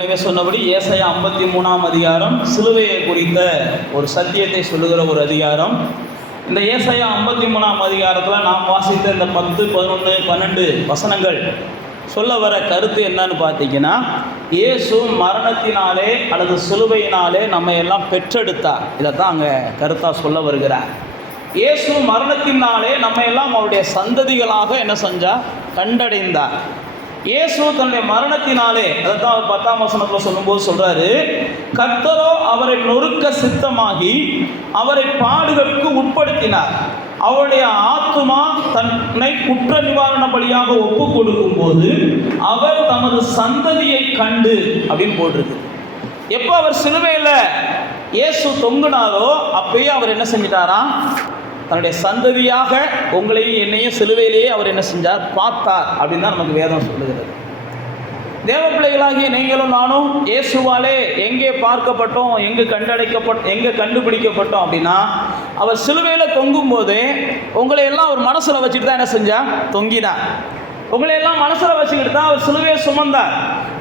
சொன்னபடி ஏசாயா 53ஆம் அதிகாரம் சிலுவையை குறித்த ஒரு சத்தியத்தை சொல்லுகிற ஒரு அதிகாரம். இந்த ஏசாயா 53ஆம் அதிகாரத்தில் நாம் வாசித்த இந்த 10, 11, 12 வசனங்கள் சொல்ல வர கருத்து என்னன்னு பார்த்தீங்கன்னா, இயேசு மரணத்தினாலே அல்லது சிலுவையினாலே நம்ம எல்லாம் பெற்றெடுத்தார். இதைத்தான் அங்கே கருத்தாக சொல்ல வருகிறார். இயேசு மரணத்தினாலே நம்ம எல்லாம் அவருடைய சந்ததிகளாக என்ன செஞ்சார்? கண்டடைந்தார். இயேசு தன்னுடைய மரணத்தினாலே, அதைத்தான் அவர் 10ஆம் வசனத்தில் சொல்லும்போது சொல்றாரு, கர்த்தரோ அவரை நொறுக்க சித்தமாகி அவரை பாடுகளுக்கு உட்படுத்தினார். அவருடைய ஆத்துமா தன்னை குற்ற நிவாரண பலியாக ஒப்பு கொடுக்கும் போது அவர் தமது சந்ததியை கண்டு அப்படின்னு போட்டிருக்கு. எப்போ அவர் சிலுவையில் இயேசு தொங்குனாரோ அப்பயே அவர் என்ன செஞ்சிட்டாராம்? தன்னுடைய சந்ததியாக உங்களையும் என்னையும் சிலுவையிலேயே அவர் என்ன செஞ்சார்? பார்த்தார் அப்படின்னு தான் நமக்கு வேதம் சொல்லுகிறது. தேவ பிள்ளைகளாகிய நீங்களும் நானும் இயேசுவாலே எங்கே பார்க்கப்பட்டோம், எங்கே கண்டுபிடிக்கப்பட்டோம் அப்படின்னா, அவர் சிலுவையில் தொங்கும் போதே உங்களை எல்லாம் அவர் மனசில் வச்சுட்டு தான் என்ன செஞ்சார்? தொங்கினார். உங்களை எல்லாம் மனசில் வச்சுக்கிட்டு தான் அவர் சிலுவையை சுமந்தார்.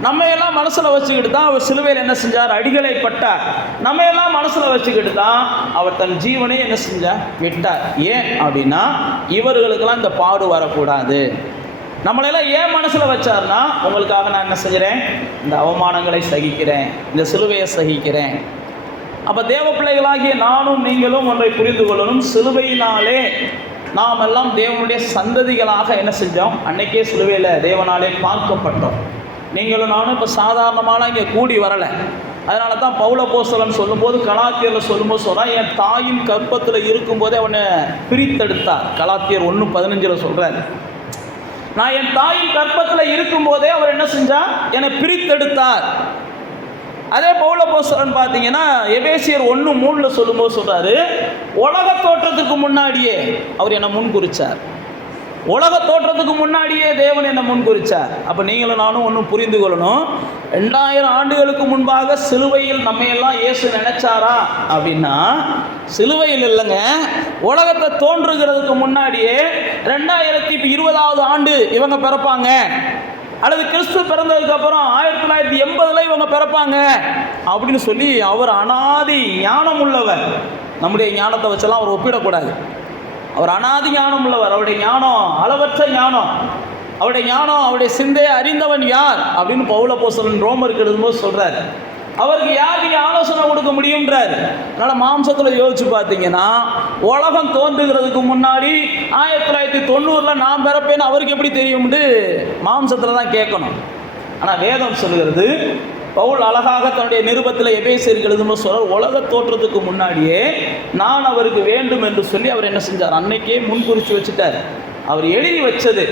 நம்ம எல்லாம் மனசில் வச்சுக்கிட்டு தான் அவர் சிலுவையில் என்ன செஞ்சார்? அடிகளை பட்டார். நம்ம எல்லாம் மனசில் வச்சுக்கிட்டு தான் அவர் தன் ஜீவனை என்ன செஞ்சார்? விட்டார். ஏன் அப்படின்னா, இவர்களுக்கெல்லாம் இந்த பாடு வரக்கூடாது. நம்மளெல்லாம் ஏன் மனசில் வச்சார்னா, உங்களுக்காக நான் என்ன செஞ்சுறேன்? இந்த அவமானங்களை சகிக்கிறேன், இந்த சிலுவையை சகிக்கிறேன். அப்போ தேவ பிள்ளைகளாகிய நானும் நீங்களும் ஒன்றை புரிந்து கொள்ளணும். சிலுவையினாலே நாம் எல்லாம் தேவனுடைய சந்ததிகளாக என்ன செஞ்சோம்? அன்னைக்கே சிலுவையில் தேவனாலே பார்க்கப்பட்டோம். நீங்களும் நானும் இப்போ சாதாரணமான இங்கே கூடி வரலை. அதனால தான் பவுல் அப்போஸ்தலன் சொல்லும்போது, கலாத்தியரில் சொல்லும்போது சொல்கிறான், என் தாயின் கர்ப்பத்தில் இருக்கும்போதே அவனை பிரித்தெடுத்தார். கலாத்தியர் 1:15 சொல்கிறார், நான் என் தாயின் கர்ப்பத்தில் இருக்கும்போதே அவர் என்ன செஞ்சார்? என்னை பிரித்தெடுத்தார். அதே பவுல் அப்போஸ்தலன் பார்த்தீங்கன்னா எபேசியர் 1:3 சொல்லும்போது சொல்கிறாரு, உலக தோற்றத்துக்கு முன்னாடியே அவர் என்னை முன்குறிச்சார். உலக தோற்றத்துக்கு முன்னாடியே தேவன் என்னை முன்குறிச்சார். அப்போ நீங்களும் நானும் ஒன்றும் புரிந்து கொள்ளணும். 2000 ஆண்டுகளுக்கு முன்பாக சிலுவையில் நம்ம எல்லாம் இயேசு நினைச்சாரா அப்படின்னா, சிலுவையில் இல்லைங்க, உலகத்தை தோன்றுகிறதுக்கு முன்னாடியே 2020ஆவது ஆண்டு இவங்க பிறப்பாங்க, அல்லது கிறிஸ்து பிறந்ததுக்கு அப்புறம் 1980 இவங்க பிறப்பாங்க அப்படின்னு சொல்லி அவர் அனாதி ஞானம் உள்ளவர். நம்முடைய ஞானத்தை வச்செல்லாம் அவர் ஒப்பிடக்கூடாது. அவர் அனாதி ஞானம் உள்ளவர். அவருடைய ஞானம் அளவற்ற ஞானம். அவருடைய ஞானம், அவருடைய சிந்தையை அறிந்தவன் யார் அப்படின்னு பவுல் அப்போஸ்தலன் ரோமருக்கு எழுதும்போது சொல்றாரு. அவருக்கு யார் நீங்கள் ஆலோசனை கொடுக்க முடியுன்றார். அதனால் மாம்சத்தில் யோசிச்சு பார்த்தீங்கன்னா, உலகம் தோன்றுகிறதுக்கு முன்னாடி 1990 நான் பிறப்பேன்னு அவருக்கு எப்படி தெரியும்னு மாம்சத்தில் தான் கேட்கணும். ஆனால் வேதம் சொல்லுகிறது, பவுல் அழகாக தன்னுடைய நிருபத்தில் எபேசியருக்கு எழுதும்போது சொல்றார், உலக தோற்றத்துக்கு முன்னாடியே நான் அவருக்கு வேண்டும் என்று சொல்லி அவர் என்ன செஞ்சார்? அன்னைக்கே முன்குறித்து வச்சுட்டார். அவர் எழுதி வச்சது.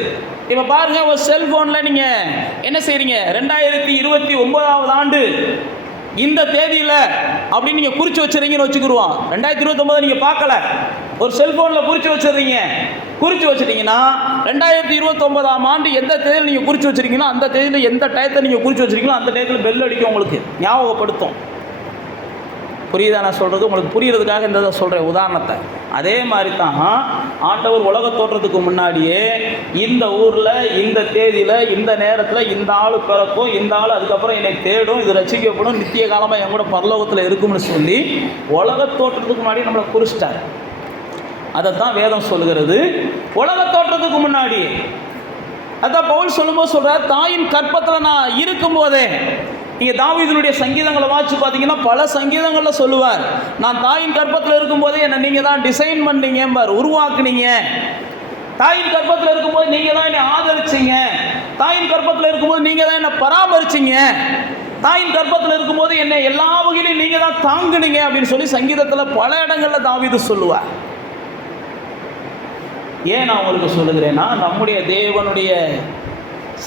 இப்போ பாருங்க, ஒரு செல்போனில் நீங்கள் என்ன செய்கிறீங்க? 2029ஆவது ஆண்டு இந்த தேதியில் அப்படின்னு நீங்கள் குறித்து வச்சுறீங்கன்னு வச்சுக்கிடுவோம். 2029 நீங்கள் பார்க்கல, ஒரு செல்ஃபோனில் குறித்து வச்சுறீங்க. குறித்து வச்சுட்டிங்கன்னா 2029ஆம் ஆண்டு எந்த தேதியில் நீங்கள் குறித்து வச்சுருக்கீங்களோ அந்த தேதியில், எந்த டயத்தை நீங்கள் குறித்து வச்சுருக்கீங்களோ அந்த டயத்தில் பெல் அடிக்கும், உங்களுக்கு ஞாபகப்படுத்தும். புரியுதா நான் சொல்கிறது? உங்களுக்கு புரிகிறதுக்காக இந்த சொல்கிறேன் உதாரணத்தை. அதே மாதிரி தான் ஆண்டவர் உலக தோற்றத்துக்கு முன்னாடியே இந்த ஊரில், இந்த தேதியில், இந்த நேரத்தில் இந்த ஆள் பிறக்கும், இந்த ஆள் அதுக்கப்புறம் என்னை தேடும், இது ரசிக்கப்படும், நித்திய காலமாக என் கூட பரலோகத்தில் இருக்கும்னு சொல்லி உலக தோற்றத்துக்கு முன்னாடி நம்மளை குறிச்சிட்டார். அதைத்தான் வேதம் சொல்லுகிறது. உலக தோற்றத்துக்கு முன்னாடி அதான் பவுல் சொல்லும்போது சொல்கிறார், தாயின் கற்பத்தில் நான் இருக்கும்போதே. நீங்கள் தாவீதுனுடைய சங்கீதங்களை வாசிச்சு பார்த்தீங்கன்னா பல சங்கீதங்களில் சொல்லுவார், நான் தாயின் கற்பத்தில் இருக்கும்போதே என்னை நீங்கள் தான் டிசைன் பண்ணீங்க, உருவாக்குனீங்க. தாயின் கற்பத்தில் இருக்கும்போது நீங்கள் தான் என்னை ஆதரிச்சிங்க. தாயின் கற்பத்தில் இருக்கும்போது நீங்கள் தான் என்னை பராமரிச்சிங்க. தாயின் கற்பத்தில் இருக்கும்போது என்னை எல்லா வகையிலையும் நீங்கள் தான் தாங்குனீங்க அப்படின்னு சொல்லி சங்கீதத்தில் பல இடங்களில் தாவீது சொல்லுவார். ஏன் நான் உங்களுக்கு சொல்லுகிறேன்னா, நம்முடைய தேவனுடைய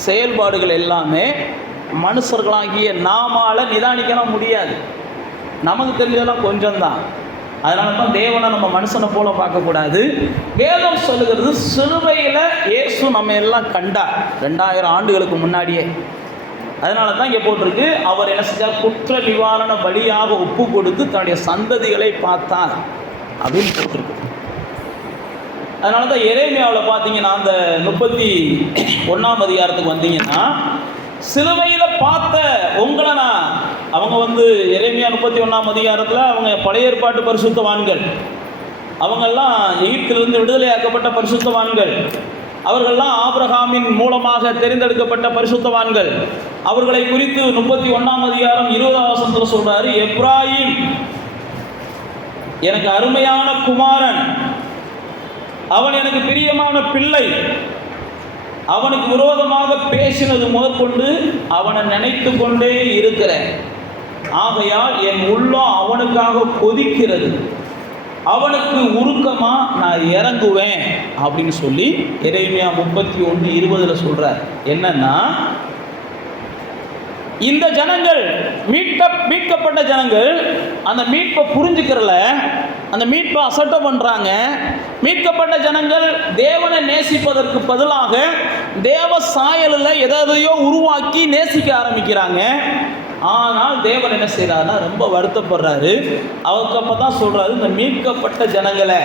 செயல்பாடுகள் எல்லாமே மனுஷர்களாகிய நாமால நிதானிக்கலாம் முடியாது. நமக்கு தெரிஞ்சதெல்லாம் கொஞ்சம்தான். அதனால தான் தேவனை நம்ம மனுஷனை போல பார்க்கக்கூடாது. வேதம் சொல்லுகிறது, சிலுவையில் இயேசு நம்ம எல்லாம் கண்டார் 2000 ஆண்டுகளுக்கு முன்னாடியே. அதனால தான் இங்கே போட்டிருக்கு, அவர் என்ன செஞ்சார்? குற்ற நிவாரண பலியாக ஒப்பு கொடுத்து தன்னுடைய சந்ததிகளை பார்த்தார் அப்படின்னு போட்டிருக்கு. அதனால தான் எரேமியாவில் பார்த்தீங்கன்னா அந்த 31ஆம் அதிகாரத்துக்கு வந்தீங்கன்னா, சிலுவையில் பார்த்த உங்களை நான் அவங்க எரேமியா 31ஆம் அதிகாரத்தில் அவங்க பழைய ஏற்பாட்டு பரிசுத்தவான்கள், அவங்கெல்லாம் எகிப்திலிருந்து விடுதலையாக்கப்பட்ட பரிசுத்தவான்கள், அவர்கள்லாம் ஆபிரகாமின் மூலமாக தெரிந்தெடுக்கப்பட்ட பரிசுத்தவான்கள். அவர்களை குறித்து 31ஆம் அதிகாரம் 20ஆம் வசனத்தில் சொல்றாரு, எப்ராயிம் எனக்கு அருமையான குமாரன், அவன் எனக்கு பிரியமான பிள்ளை, அவனுக்கு விரோதமாக பேசினது முதற்கொண்டு அவனை நினைத்து கொண்டே இருக்கிறேன், ஆகையால் என் உள்ளம் அவனுக்காக கொதிக்கிறது, அவனுக்கு உருக்கமா நான் இறங்குவேன் அப்படின்னு சொல்லி எரேமியா 31:20 சொல்றார். என்னன்னா, இந்த ஜனங்கள் மீட்கப்பட்ட ஜனங்கள் அந்த மீட்பை புரிஞ்சுக்கிறல, அந்த மீட்பை அசட்டை பண்றாங்க. மீட்கப்பட்ட ஜனங்கள் தேவனை நேசிப்பதற்கு பதிலாக தேவ சாயலில் எதையோ உருவாக்கி நேசிக்க ஆரம்பிக்கிறாங்க. ஆனால் தேவன் என்ன செய்யறாருன்னா ரொம்ப வருத்தப்படுறாரு. அவருக்கு அப்போ தான் சொல்றாரு, இந்த மீட்கப்பட்ட ஜனங்களை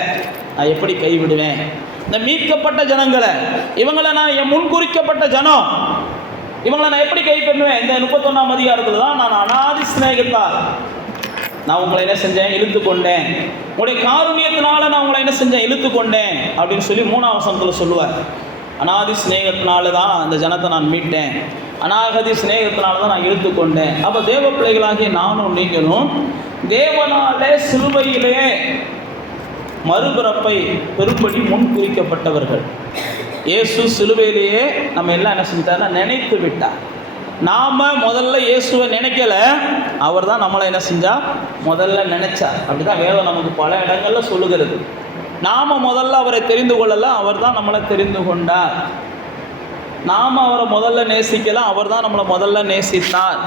நான் எப்படி கைவிடுவேன், இந்த மீட்கப்பட்ட ஜனங்களை, இவங்களை நான் என் முன்குறிக்கப்பட்ட ஜனம், இவங்களை நான் எப்படி கை பண்ணுவேன்? இந்த 31ஆம் அதிகாரத்தில் தான் நான் அநாதி சிநேகத்தால் நான் உங்களை என்ன செஞ்சேன், இழுத்து கொண்டேன், உங்களுடைய காருண்யத்தினால நான் உங்களை என்ன செஞ்சேன், இழுத்து கொண்டேன் அப்படின்னு சொல்லி 3ஆம் வசனத்தில் சொல்லுவார். அநாதி சிநேகத்தினால தான் அந்த ஜனத்தை நான் மீட்டேன், அநாகதி சிநேகத்தினால தான் நான் இழுத்து கொண்டேன். அப்போ தேவ பிள்ளைகளாகிய நானும் நீங்களும் தேவனாலே சிலுவையிலே மறுபிறப்பை பெரும்படி முன்குறிக்கப்பட்டவர்கள். இயேசு சிலுவையிலேயே நம்ம எல்லாம் என்ன செஞ்சார்னா நினைத்து விட்டார். நாம் முதல்ல இயேசுவை நினைக்கல, அவர் தான் நம்மளை என்ன செஞ்சார், முதல்ல நினைச்சார். அப்படிதான் வேதம் நமக்கு பல இடங்கள்ல சொல்லுகிறது. நாம் முதல்ல அவரை தெரிந்து கொள்ளல, அவர் தான் நம்மளை தெரிந்து கொண்டார். நாம் அவரை முதல்ல நேசிக்கல, அவர் தான் நம்மளை முதல்ல நேசித்தார்.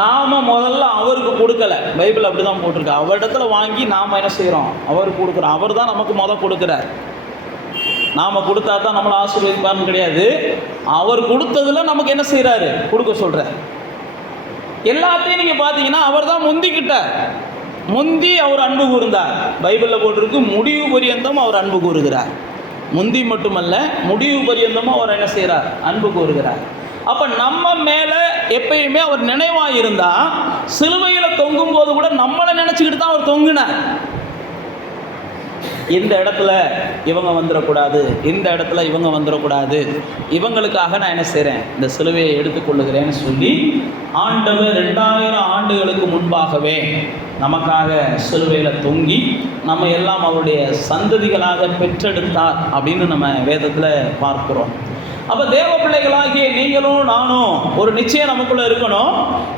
நாம் முதல்ல அவருக்கு கொடுக்கல, பைபிள் அப்படி தான் போட்டிருக்கு. அவரிடத்துல வாங்கி நாம் என்ன செய்கிறோம், அவருக்கு கொடுக்குறோம். அவர் தான் நமக்கு கொடுக்குறார். நாம் கொடுத்தா தான் நம்மளை ஆசீர்வதிப்பார்னு கிடையாது, அவர் கொடுத்ததில் நமக்கு என்ன செய்கிறாரு, கொடுக்க சொல்கிறார். எல்லாத்தையும் நீங்கள் பார்த்தீங்கன்னா அவர் தான் முந்திக்கிட்டார். முந்தி அவர் அன்பு கூர்ந்தார். பைபிளில் போட்டிருக்கு, முடிவு பரியந்தம் அவர் அன்பு கூறுகிறார். முந்தி மட்டுமல்ல, முடிவு பரியந்தமும் அவர் என்ன செய்கிறார், அன்பு கூறுகிறார். அப்போ நம்ம மேலே எப்பயுமே அவர் நினைவாக இருந்தால், சிலுவையில் தொங்கும் போது கூட நம்மளை நினச்சிக்கிட்டு தான் அவர் தொங்குனார். இந்த இடத்துல இவங்க வந்துடக்கூடாது, இந்த இடத்துல இவங்க வந்துடக்கூடாது, இவங்களுக்காக நான் என்ன செய்கிறேன், இந்த சிலுவையை எடுத்துக்கொள்ளுகிறேன்னு சொல்லி ஆண்டவர் 2000 ஆண்டுகளுக்கு முன்பாகவே நமக்காக சிலுவையில் தொங்கி நம்ம எல்லாம் அவருடைய சந்ததிகளாக பெற்றெடுத்தார் அப்படின்னு நம்ம வேதத்தில் பார்க்கிறோம். அப்போ தேவ பிள்ளைகளாகிய நீங்களும் நானும் ஒரு நிச்சயம் நமக்குள்ளே இருக்கணும்.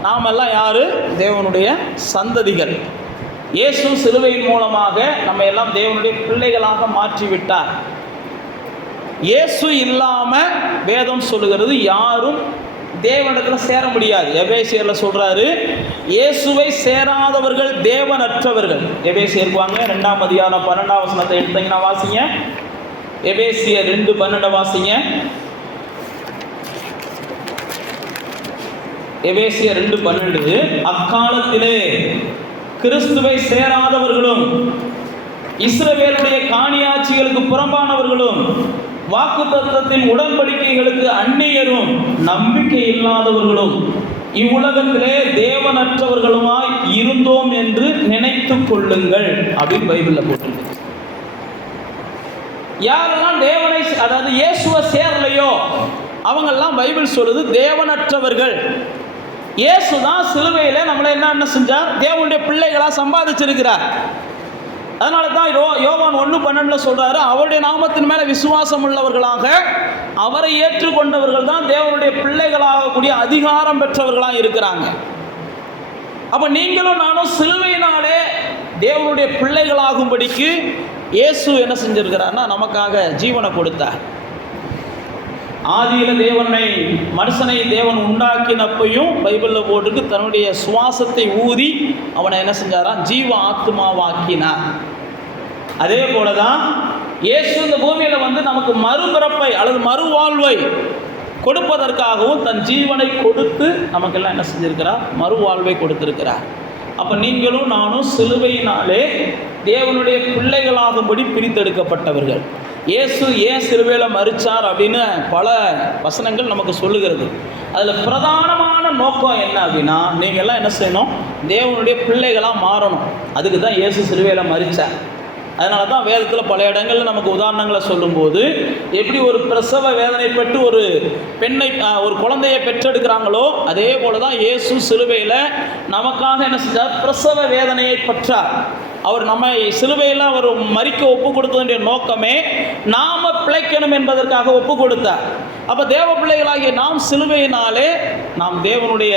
நாம் எல்லாம் யார், தேவனுடைய சந்ததிகள். இயேசு சிலுவையின் மூலமாக நம்ம எல்லாம் தேவனுடைய பிள்ளைகளாக மாற்றிவிட்டார். இயேசு இல்லாமல் வேதம் சொல்லுகிறது யாரும் தேவனிடத்தில் சேர முடியாது. எபேசியரில் சொல்கிறாரு, இயேசுவை சேராதவர்கள் தேவனற்றவர்கள். எபேசியருக்கு வாங்க, 2ஆம் அதிகாரம் 12ஆம் வசனத்தை எடுத்தீங்கன்னா வாசிங்க. எபேசியர் 2:12 வாசிங்க. எபேசியர் 2:12, அக்காலத்திலே கிறிஸ்துவை சேராதவர்களும் இஸ்ரவேலுடைய காணியாட்சிகளுக்கு புறம்பானவர்களும் வாக்குத்தத்தத்தின் உடன்படிக்கைகளுக்கு அந்நியரும் நம்பிக்கை இல்லாதவர்களும் இவ்வுலகத்திலே தேவனற்றவர்களுமாய் இருந்தோம் என்று நினைத்து கொள்ளுங்கள் அப்படின்னு பைபிளில் போட்டிருக்கு. யாரெல்லாம் தேவனை, அதாவது இயேசுவை சேரலையோ அவங்கெல்லாம் பைபிள் சொல்லுது தேவனற்றவர்கள். இயேசு தான் சிலுவையில் நம்மளை என்ன செஞ்சார், தேவனுடைய பிள்ளைகளாக சம்பாதிச்சிருக்கிறார். அதனால தான் யோவான் 1:12 சொல்கிறாரு, அவருடைய நாமத்தின் மேலே விசுவாசம் உள்ளவர்களாக அவரை ஏற்றுக்கொண்டவர்கள் தான் தேவனுடைய பிள்ளைகளாகக்கூடிய அதிகாரம் பெற்றவர்களாக இருக்கிறாங்க. அப்போ நீங்களும் நானும் சிலுவையினாலே தேவனுடைய பிள்ளைகளாகும்படிக்கு இயேசு என்ன செஞ்சிருக்கிறார்னா நமக்காக ஜீவனை கொடுத்தார். ஆதியில் மனுஷனை தேவன் உண்டாக்கினப்பையும் பைபிளில் போட்டுக்கு தன்னுடைய சுவாசத்தை ஊதி அவனை என்ன செஞ்சாராம், ஜீவ ஆத்மாவாக்கினார். அதே போல தான் இயேசு இந்த பூமியில் நமக்கு மறுபிறப்பை அல்லது மறுவாழ்வை கொடுப்பதற்காகவும் தன் ஜீவனை கொடுத்து நமக்கெல்லாம் என்ன செஞ்சிருக்கிறார், மறுவாழ்வை கொடுத்திருக்கிறார். அப்போ நீங்களும் நானும் சிலுவையினாலே தேவனுடைய பிள்ளைகளாகும்படி பிரித்தெடுக்கப்பட்டவர்கள். இயேசு ஏன் சிலுவையில் மரித்தார் அப்படின்னு பல வசனங்கள் நமக்கு சொல்லுகிறது. அதில் பிரதானமான நோக்கம் என்ன அப்படின்னா, நீங்கள் எல்லாம் என்ன செய்யணும், தேவனுடைய பிள்ளைகளாக மாறணும். அதுக்கு தான் இயேசு சிலுவையில் மரித்தார். அதனால தான் வேதத்தில் பல இடங்களில் நமக்கு உதாரணங்களை சொல்லும்போது, எப்படி ஒரு பிரசவ வேதனை பெற்று ஒரு பெண்ணை ஒரு குழந்தையை பெற்றெடுக்கிறாங்களோ அதே போல தான் இயேசு சிலுவையில் நமக்காக என்ன செஞ்சார், பிரசவ வேதனையை பெற்றார். அவர் நம்மை சிலுவையில் அவர் மரிக்க ஒப்பு கொடுத்ததுடைய நோக்கமே நாம் பிழைக்கணும் என்பதற்காக ஒப்பு கொடுத்தார். அப்போ தேவ பிள்ளைகளாகிய நாம் சிலுவையினாலே நாம் தேவனுடைய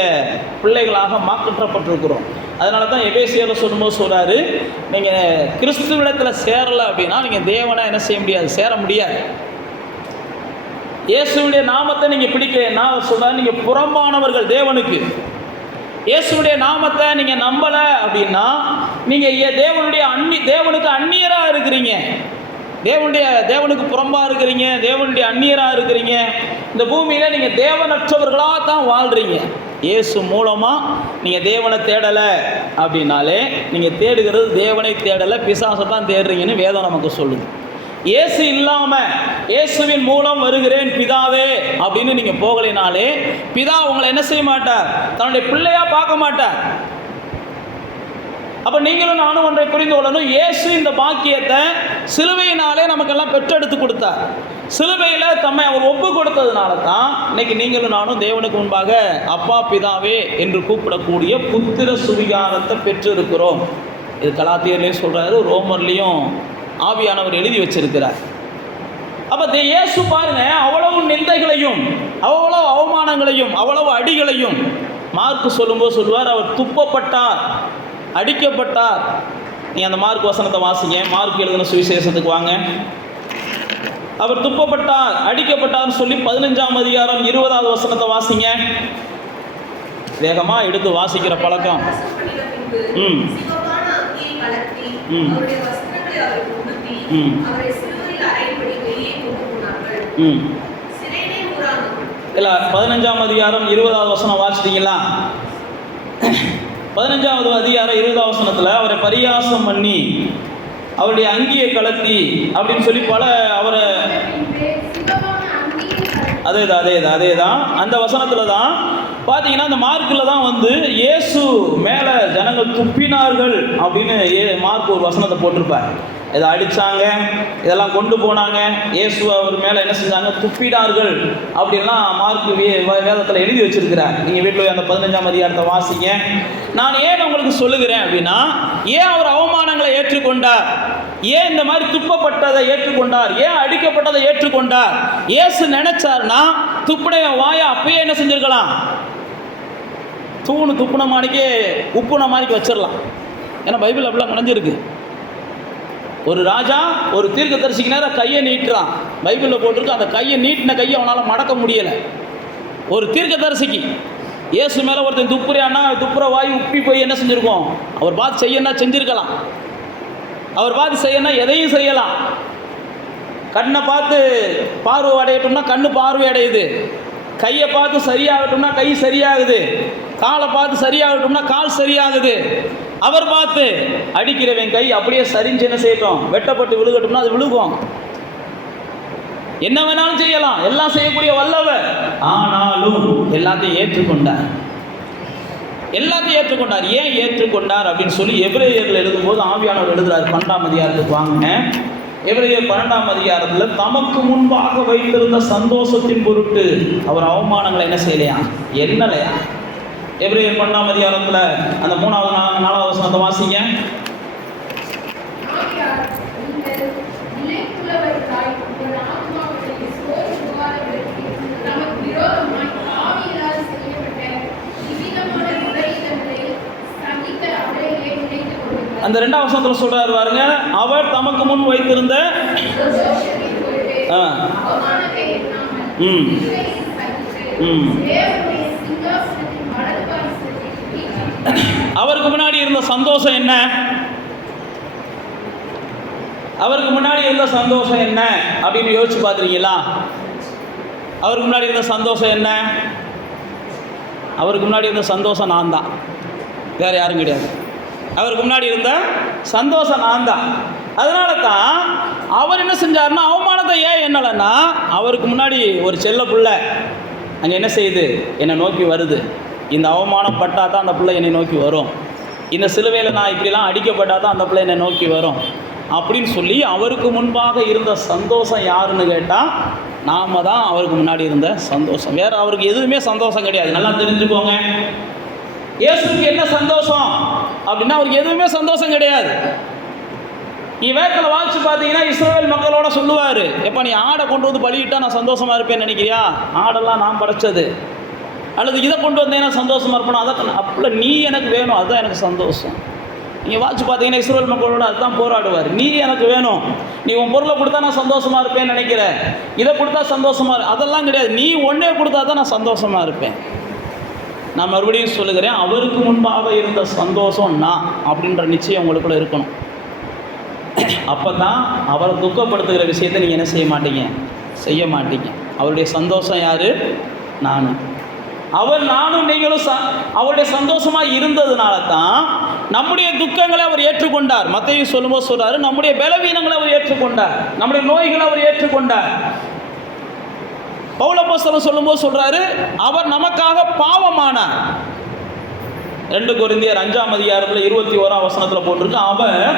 பிள்ளைகளாக மாற்றப்பட்டிருக்கிறோம். அதனால தான் எபேசியரில் சொல்லும்போது சொல்கிறாரு, நீங்கள் கிறிஸ்துவிடத்தில் சேரலை அப்படின்னா நீங்கள் தேவனை என்ன செய்ய முடியாது, சேர முடியாது. இயேசுடைய நாமத்தை நீங்கள் பிடிக்கலைன்னா அவர் சொல்கிறார், நீங்கள் புறம்பானவர்கள் தேவனுக்கு. இயேசுடைய நாமத்தை நீங்கள் நம்பலை அப்படின்னா நீங்கள் தேவனுக்கு அந்நியராக இருக்கிறீங்க, தேவனுக்கு புறம்பாக இருக்கிறீங்க, தேவனுடைய அந்நியராக இருக்கிறீங்க. இந்த பூமியில் நீங்கள் தேவனற்றவர்களாக தான் வாழ்கிறீங்க. இயேசு மூலமாக நீங்கள் தேவனை தேடலை அப்படின்னாலே நீங்கள் தேடுகிறது தேவனை தேடலை, பிசாசை தான் தேடுறீங்கன்னு வேதம் நமக்கு சொல்லுது. இயேசு இல்லாமல் இயேசுவின் மூலம் வருகிறேன் பிதாவே அப்படின்னு நீங்கள் போகலைனாலே பிதா உங்களை என்ன செய்ய மாட்டார், தன்னுடைய பிள்ளையாக பார்க்க மாட்டார். அப்போ நீங்களும் நானும் ஒன்றை புரிந்து கொள்ளணும், இயேசு இந்த பாக்கியத்தை சிலுவையினாலே நமக்கெல்லாம் பெற்றெடுத்து கொடுத்தார். சிலுவையில் தம்மை அவர் ஒப்பு கொடுத்ததுனால தான் இன்னைக்கு நீங்களும் நானும் தேவனுக்கு முன்பாக அப்பா பிதாவே என்று கூப்பிடக்கூடிய புத்திர சுவிகாரத்தை பெற்றிருக்கிறோம். இது கலாத்தியர்லேயும் சொல்கிறாரு, ரோமர்லேயும் ஆவியானவர் எழுதி வச்சிருக்கிறார். அப்போ இயேசு பாருங்க, அவ்வளவு நிந்தைகளையும் அவ்வளவு அவமானங்களையும் அவ்வளவு அடிகளையும் மார்க்கு சொல்லும்போது சொல்லுவார், அவர் துப்பப்பட்டார், அடிக்கப்பட்டார். நீ அந்த மார்க் வசனத்தை வாசிங்க, மார்க் எழுதின சுவிசேஷத்துக்கு வாங்க. அவர் துப்பப்பட்டார், அடிக்கப்பட்டார்னு சொல்லி 15ஆம் அதிகாரம் 20வது வசனத்தை வாசிங்க. வேகமாக எடுத்து வாசிக்கிற பழக்கம். இல்லை, 15ஆம் அதிகாரம் 20வது வசனம் வாசிட்டீங்களா? 15வது அதிகாரம் 20வது வசனத்தில் அவரை பரியாசம் பண்ணி அவருடைய அங்கியை கலத்தி அப்படின்னு சொல்லி அவரை அதே தான் அந்த வசனத்தில் தான் பார்த்தீங்கன்னா, அந்த மார்க்கில் தான் வந்து இயேசு மேலே ஜனங்கள் துப்பினார்கள் அப்படின்னு மார்க் ஒரு வசனத்தை போட்டிருப்பார். இதை அடித்தாங்க, இதெல்லாம் கொண்டு போனாங்க, இயேசு அவர் மேலே என்ன செஞ்சாங்க, துப்பினார்கள் அப்படின்லாம் மார்க் வேதத்தில் எழுதி வச்சிருக்கிறார். நீங்கள் வீட்டில் அந்த 15ஆம் அதிகாரத்தை வாசிங்க. நான் ஏன் உங்களுக்கு சொல்லுகிறேன் அப்படின்னா, ஏன் அவர் அவமானங்களை ஏற்றுக்கொண்டார், ஏன் இந்த மாதிரி துப்பப்பட்டதை ஏற்றுக்கொண்டார், ஏன் அடிக்கப்பட்டதை ஏற்றுக்கொண்டார். இயேசு நினைச்சார்னா துப்புடைய வாயை அப்பயே என்ன செஞ்சிருக்கலாம், துப்புன மாணிக்கே உப்புன மாணிக்கு வச்சிடலாம். ஏன்னா பைபிள் அப்படிலாம் முடிஞ்சிருக்கு. ஒரு ராஜா ஒரு தீர்க்கதரிசிக்கு நேரம் கையை நீட்டுறான், பைபிளில் போட்டிருக்கு. அந்த கையை நீட்டின கையை அவனால் மடக்க முடியலை. ஒரு தீர்க்கதரிசிக்கு இயேசு மேலே ஒருத்தன் துப்புறியான்னா துப்புற வாய் உப்பி போய் என்ன செஞ்சுருக்கோம், அவர் பார்த்து செய்யணும்னா செஞ்சுருக்கலாம், அவர் பார்த்து செய்யணும்னா எதையும் செய்யலாம். கண்ணை பார்த்து பார்வை அடையட்டும்னா கண்ணு பார்வை அடையுது, கையை பார்த்து சரியாகட்டும்னா கை சரியாகுது, காலை பார்த்து சரியாகட்டும்னா கால் சரியாகுது. அவர் பார்த்து அடிக்கிறவன் கை அப்படியே சரிஞ்சு என்ன செய்யட்டும், வெட்டப்பட்டு விழுகட்டும்னா அது விழுகும். என்ன வேணாலும் செய்யலாம், எல்லாம் செய்யக்கூடிய வல்லவர். ஆனாலும் எல்லாத்தையும் ஏற்றுக்கொண்டார், எல்லாத்தையும் ஏற்றுக்கொண்டார். ஏன் ஏற்றுக்கொண்டார் அப்படின்னு சொல்லி எபிரேயர்கள் எழுதும்போது ஆவியானவர் எழுதுறாரு. 12ஆம் அதிகாரத்துக்கு வாங்க. எபிரேயர் 12ஆம் அதிகாரத்தில் தமக்கு முன்பாக வைத்திருந்த சந்தோஷத்தின் பொருட்டு அவர் அவமானங்களை என்ன செய்யலையா, என்னலையா. எபிரேயர் 12ஆம் அதிகாரத்தில் அந்த 3வது 4வது வசனத்தை வாசிங்க. அந்த 2வது வசனத்தில் சொல்றாரு பாருங்க, அவர் தமக்கு முன் வைத்திருந்த அவருக்கு முன்னாடி இருந்த சந்தோஷம் என்ன, அவருக்கு முன்னாடி இருந்த சந்தோஷம் என்ன அப்படின்னு யோசிச்சு பார்த்துருக்கீங்களா? அவருக்கு முன்னாடி இருந்த சந்தோஷம் என்ன? அவருக்கு முன்னாடி இருந்த சந்தோஷம் நான் தான், வேறு யாரும் கிடையாது. அவருக்கு முன்னாடி இருந்த சந்தோஷம் நான் தான். அதனால தான் அவர் என்ன செஞ்சார்னா, அவமானத்தை ஏன் என்னலைன்னா, அவருக்கு முன்னாடி ஒரு செல்ல பிள்ளை அங்கே என்ன செய்யுது, என்னை நோக்கி வருது. இந்த அவமானம் பட்டால் தான் அந்த பிள்ளை என்னை நோக்கி வரும், இந்த சிலுவையில் நான் இப்படிலாம் அடிக்கப்பட்டால் தான் அந்த பிள்ளை என்னை நோக்கி வரும் அப்படின்னு சொல்லி அவருக்கு முன்பாக இருந்த சந்தோஷம் யாருன்னு கேட்டால் நாம் தான் அவருக்கு முன்னாடி இருந்த சந்தோஷம். வேறு அவருக்கு எதுவுமே சந்தோஷம் கிடையாது. நல்லா தெரிஞ்சுக்கோங்க, இயேசுக்கு என்ன சந்தோஷம் அப்படின்னா அவருக்கு எதுவுமே சந்தோஷம் கிடையாது. நீ வேதத்தில் வாசிச்சு பார்த்தீங்கன்னா இஸ்ரவேல் மக்களோட சொல்லுவார், எப்போ நீ ஆடை கொண்டு வந்து பலியிட்டா நான் சந்தோஷமாக இருப்பேன்னு நினைக்கிறியா? ஆடெல்லாம் நான் படைச்சது. அல்லது இதை கொண்டு வந்தேன்னா சந்தோஷமாக இருப்பேன், அதை அப்போ நீ எனக்கு வேணும், அதுதான் எனக்கு சந்தோஷம். நீங்கள் வாட்சி பார்த்தீங்கன்னா இஸ்ரவேல் மக்களோட அதுதான் போராடுவார். நீ எனக்கு வேணும், நீ உன் பொருளை கொடுத்தா நான் சந்தோஷமாக இருப்பேன்னு நினைக்கிறேன், இதை கொடுத்தா சந்தோஷமாக அதெல்லாம் கிடையாது, நீ ஒன்றே கொடுத்தா தான் நான் சந்தோஷமாக இருப்பேன். நான் மறுபடியும் சொல்லுகிறேன், அவருக்கு முன்பாக இருந்த சந்தோஷம் நான் அப்படின்ற நிச்சயம் உங்களுக்குள்ள இருக்கணும். அப்போ தான் அவரை துக்கப்படுத்துகிற விஷயத்தை நீங்கள் என்ன செய்ய மாட்டீங்க, செய்ய மாட்டீங்க. அவருடைய சந்தோஷம் யார்? நானும். அவர் நானும் நீங்களும் அவருடைய சந்தோஷமாக இருந்ததுனால தான் நம்முடைய துக்கங்களை அவர் ஏற்றுக்கொண்டார். மத்தேயு சொல்லும்போது சொல்றாரு, நம்முடைய பலவீனங்களை அவர் ஏற்றுக்கொண்டார், நம்முடைய நோய்களை அவர் ஏற்றுக்கொண்டார். பவுல் அப்போஸ்தலன் சொல்லும்போது சொல்றாரு, அவர் நமக்காக பாவமானார். 2 கொரிந்தியர் 5ஆம் அதிகாரத்தில் 21ஆம் வசனத்தில் போட்டிருக்கு, அவர்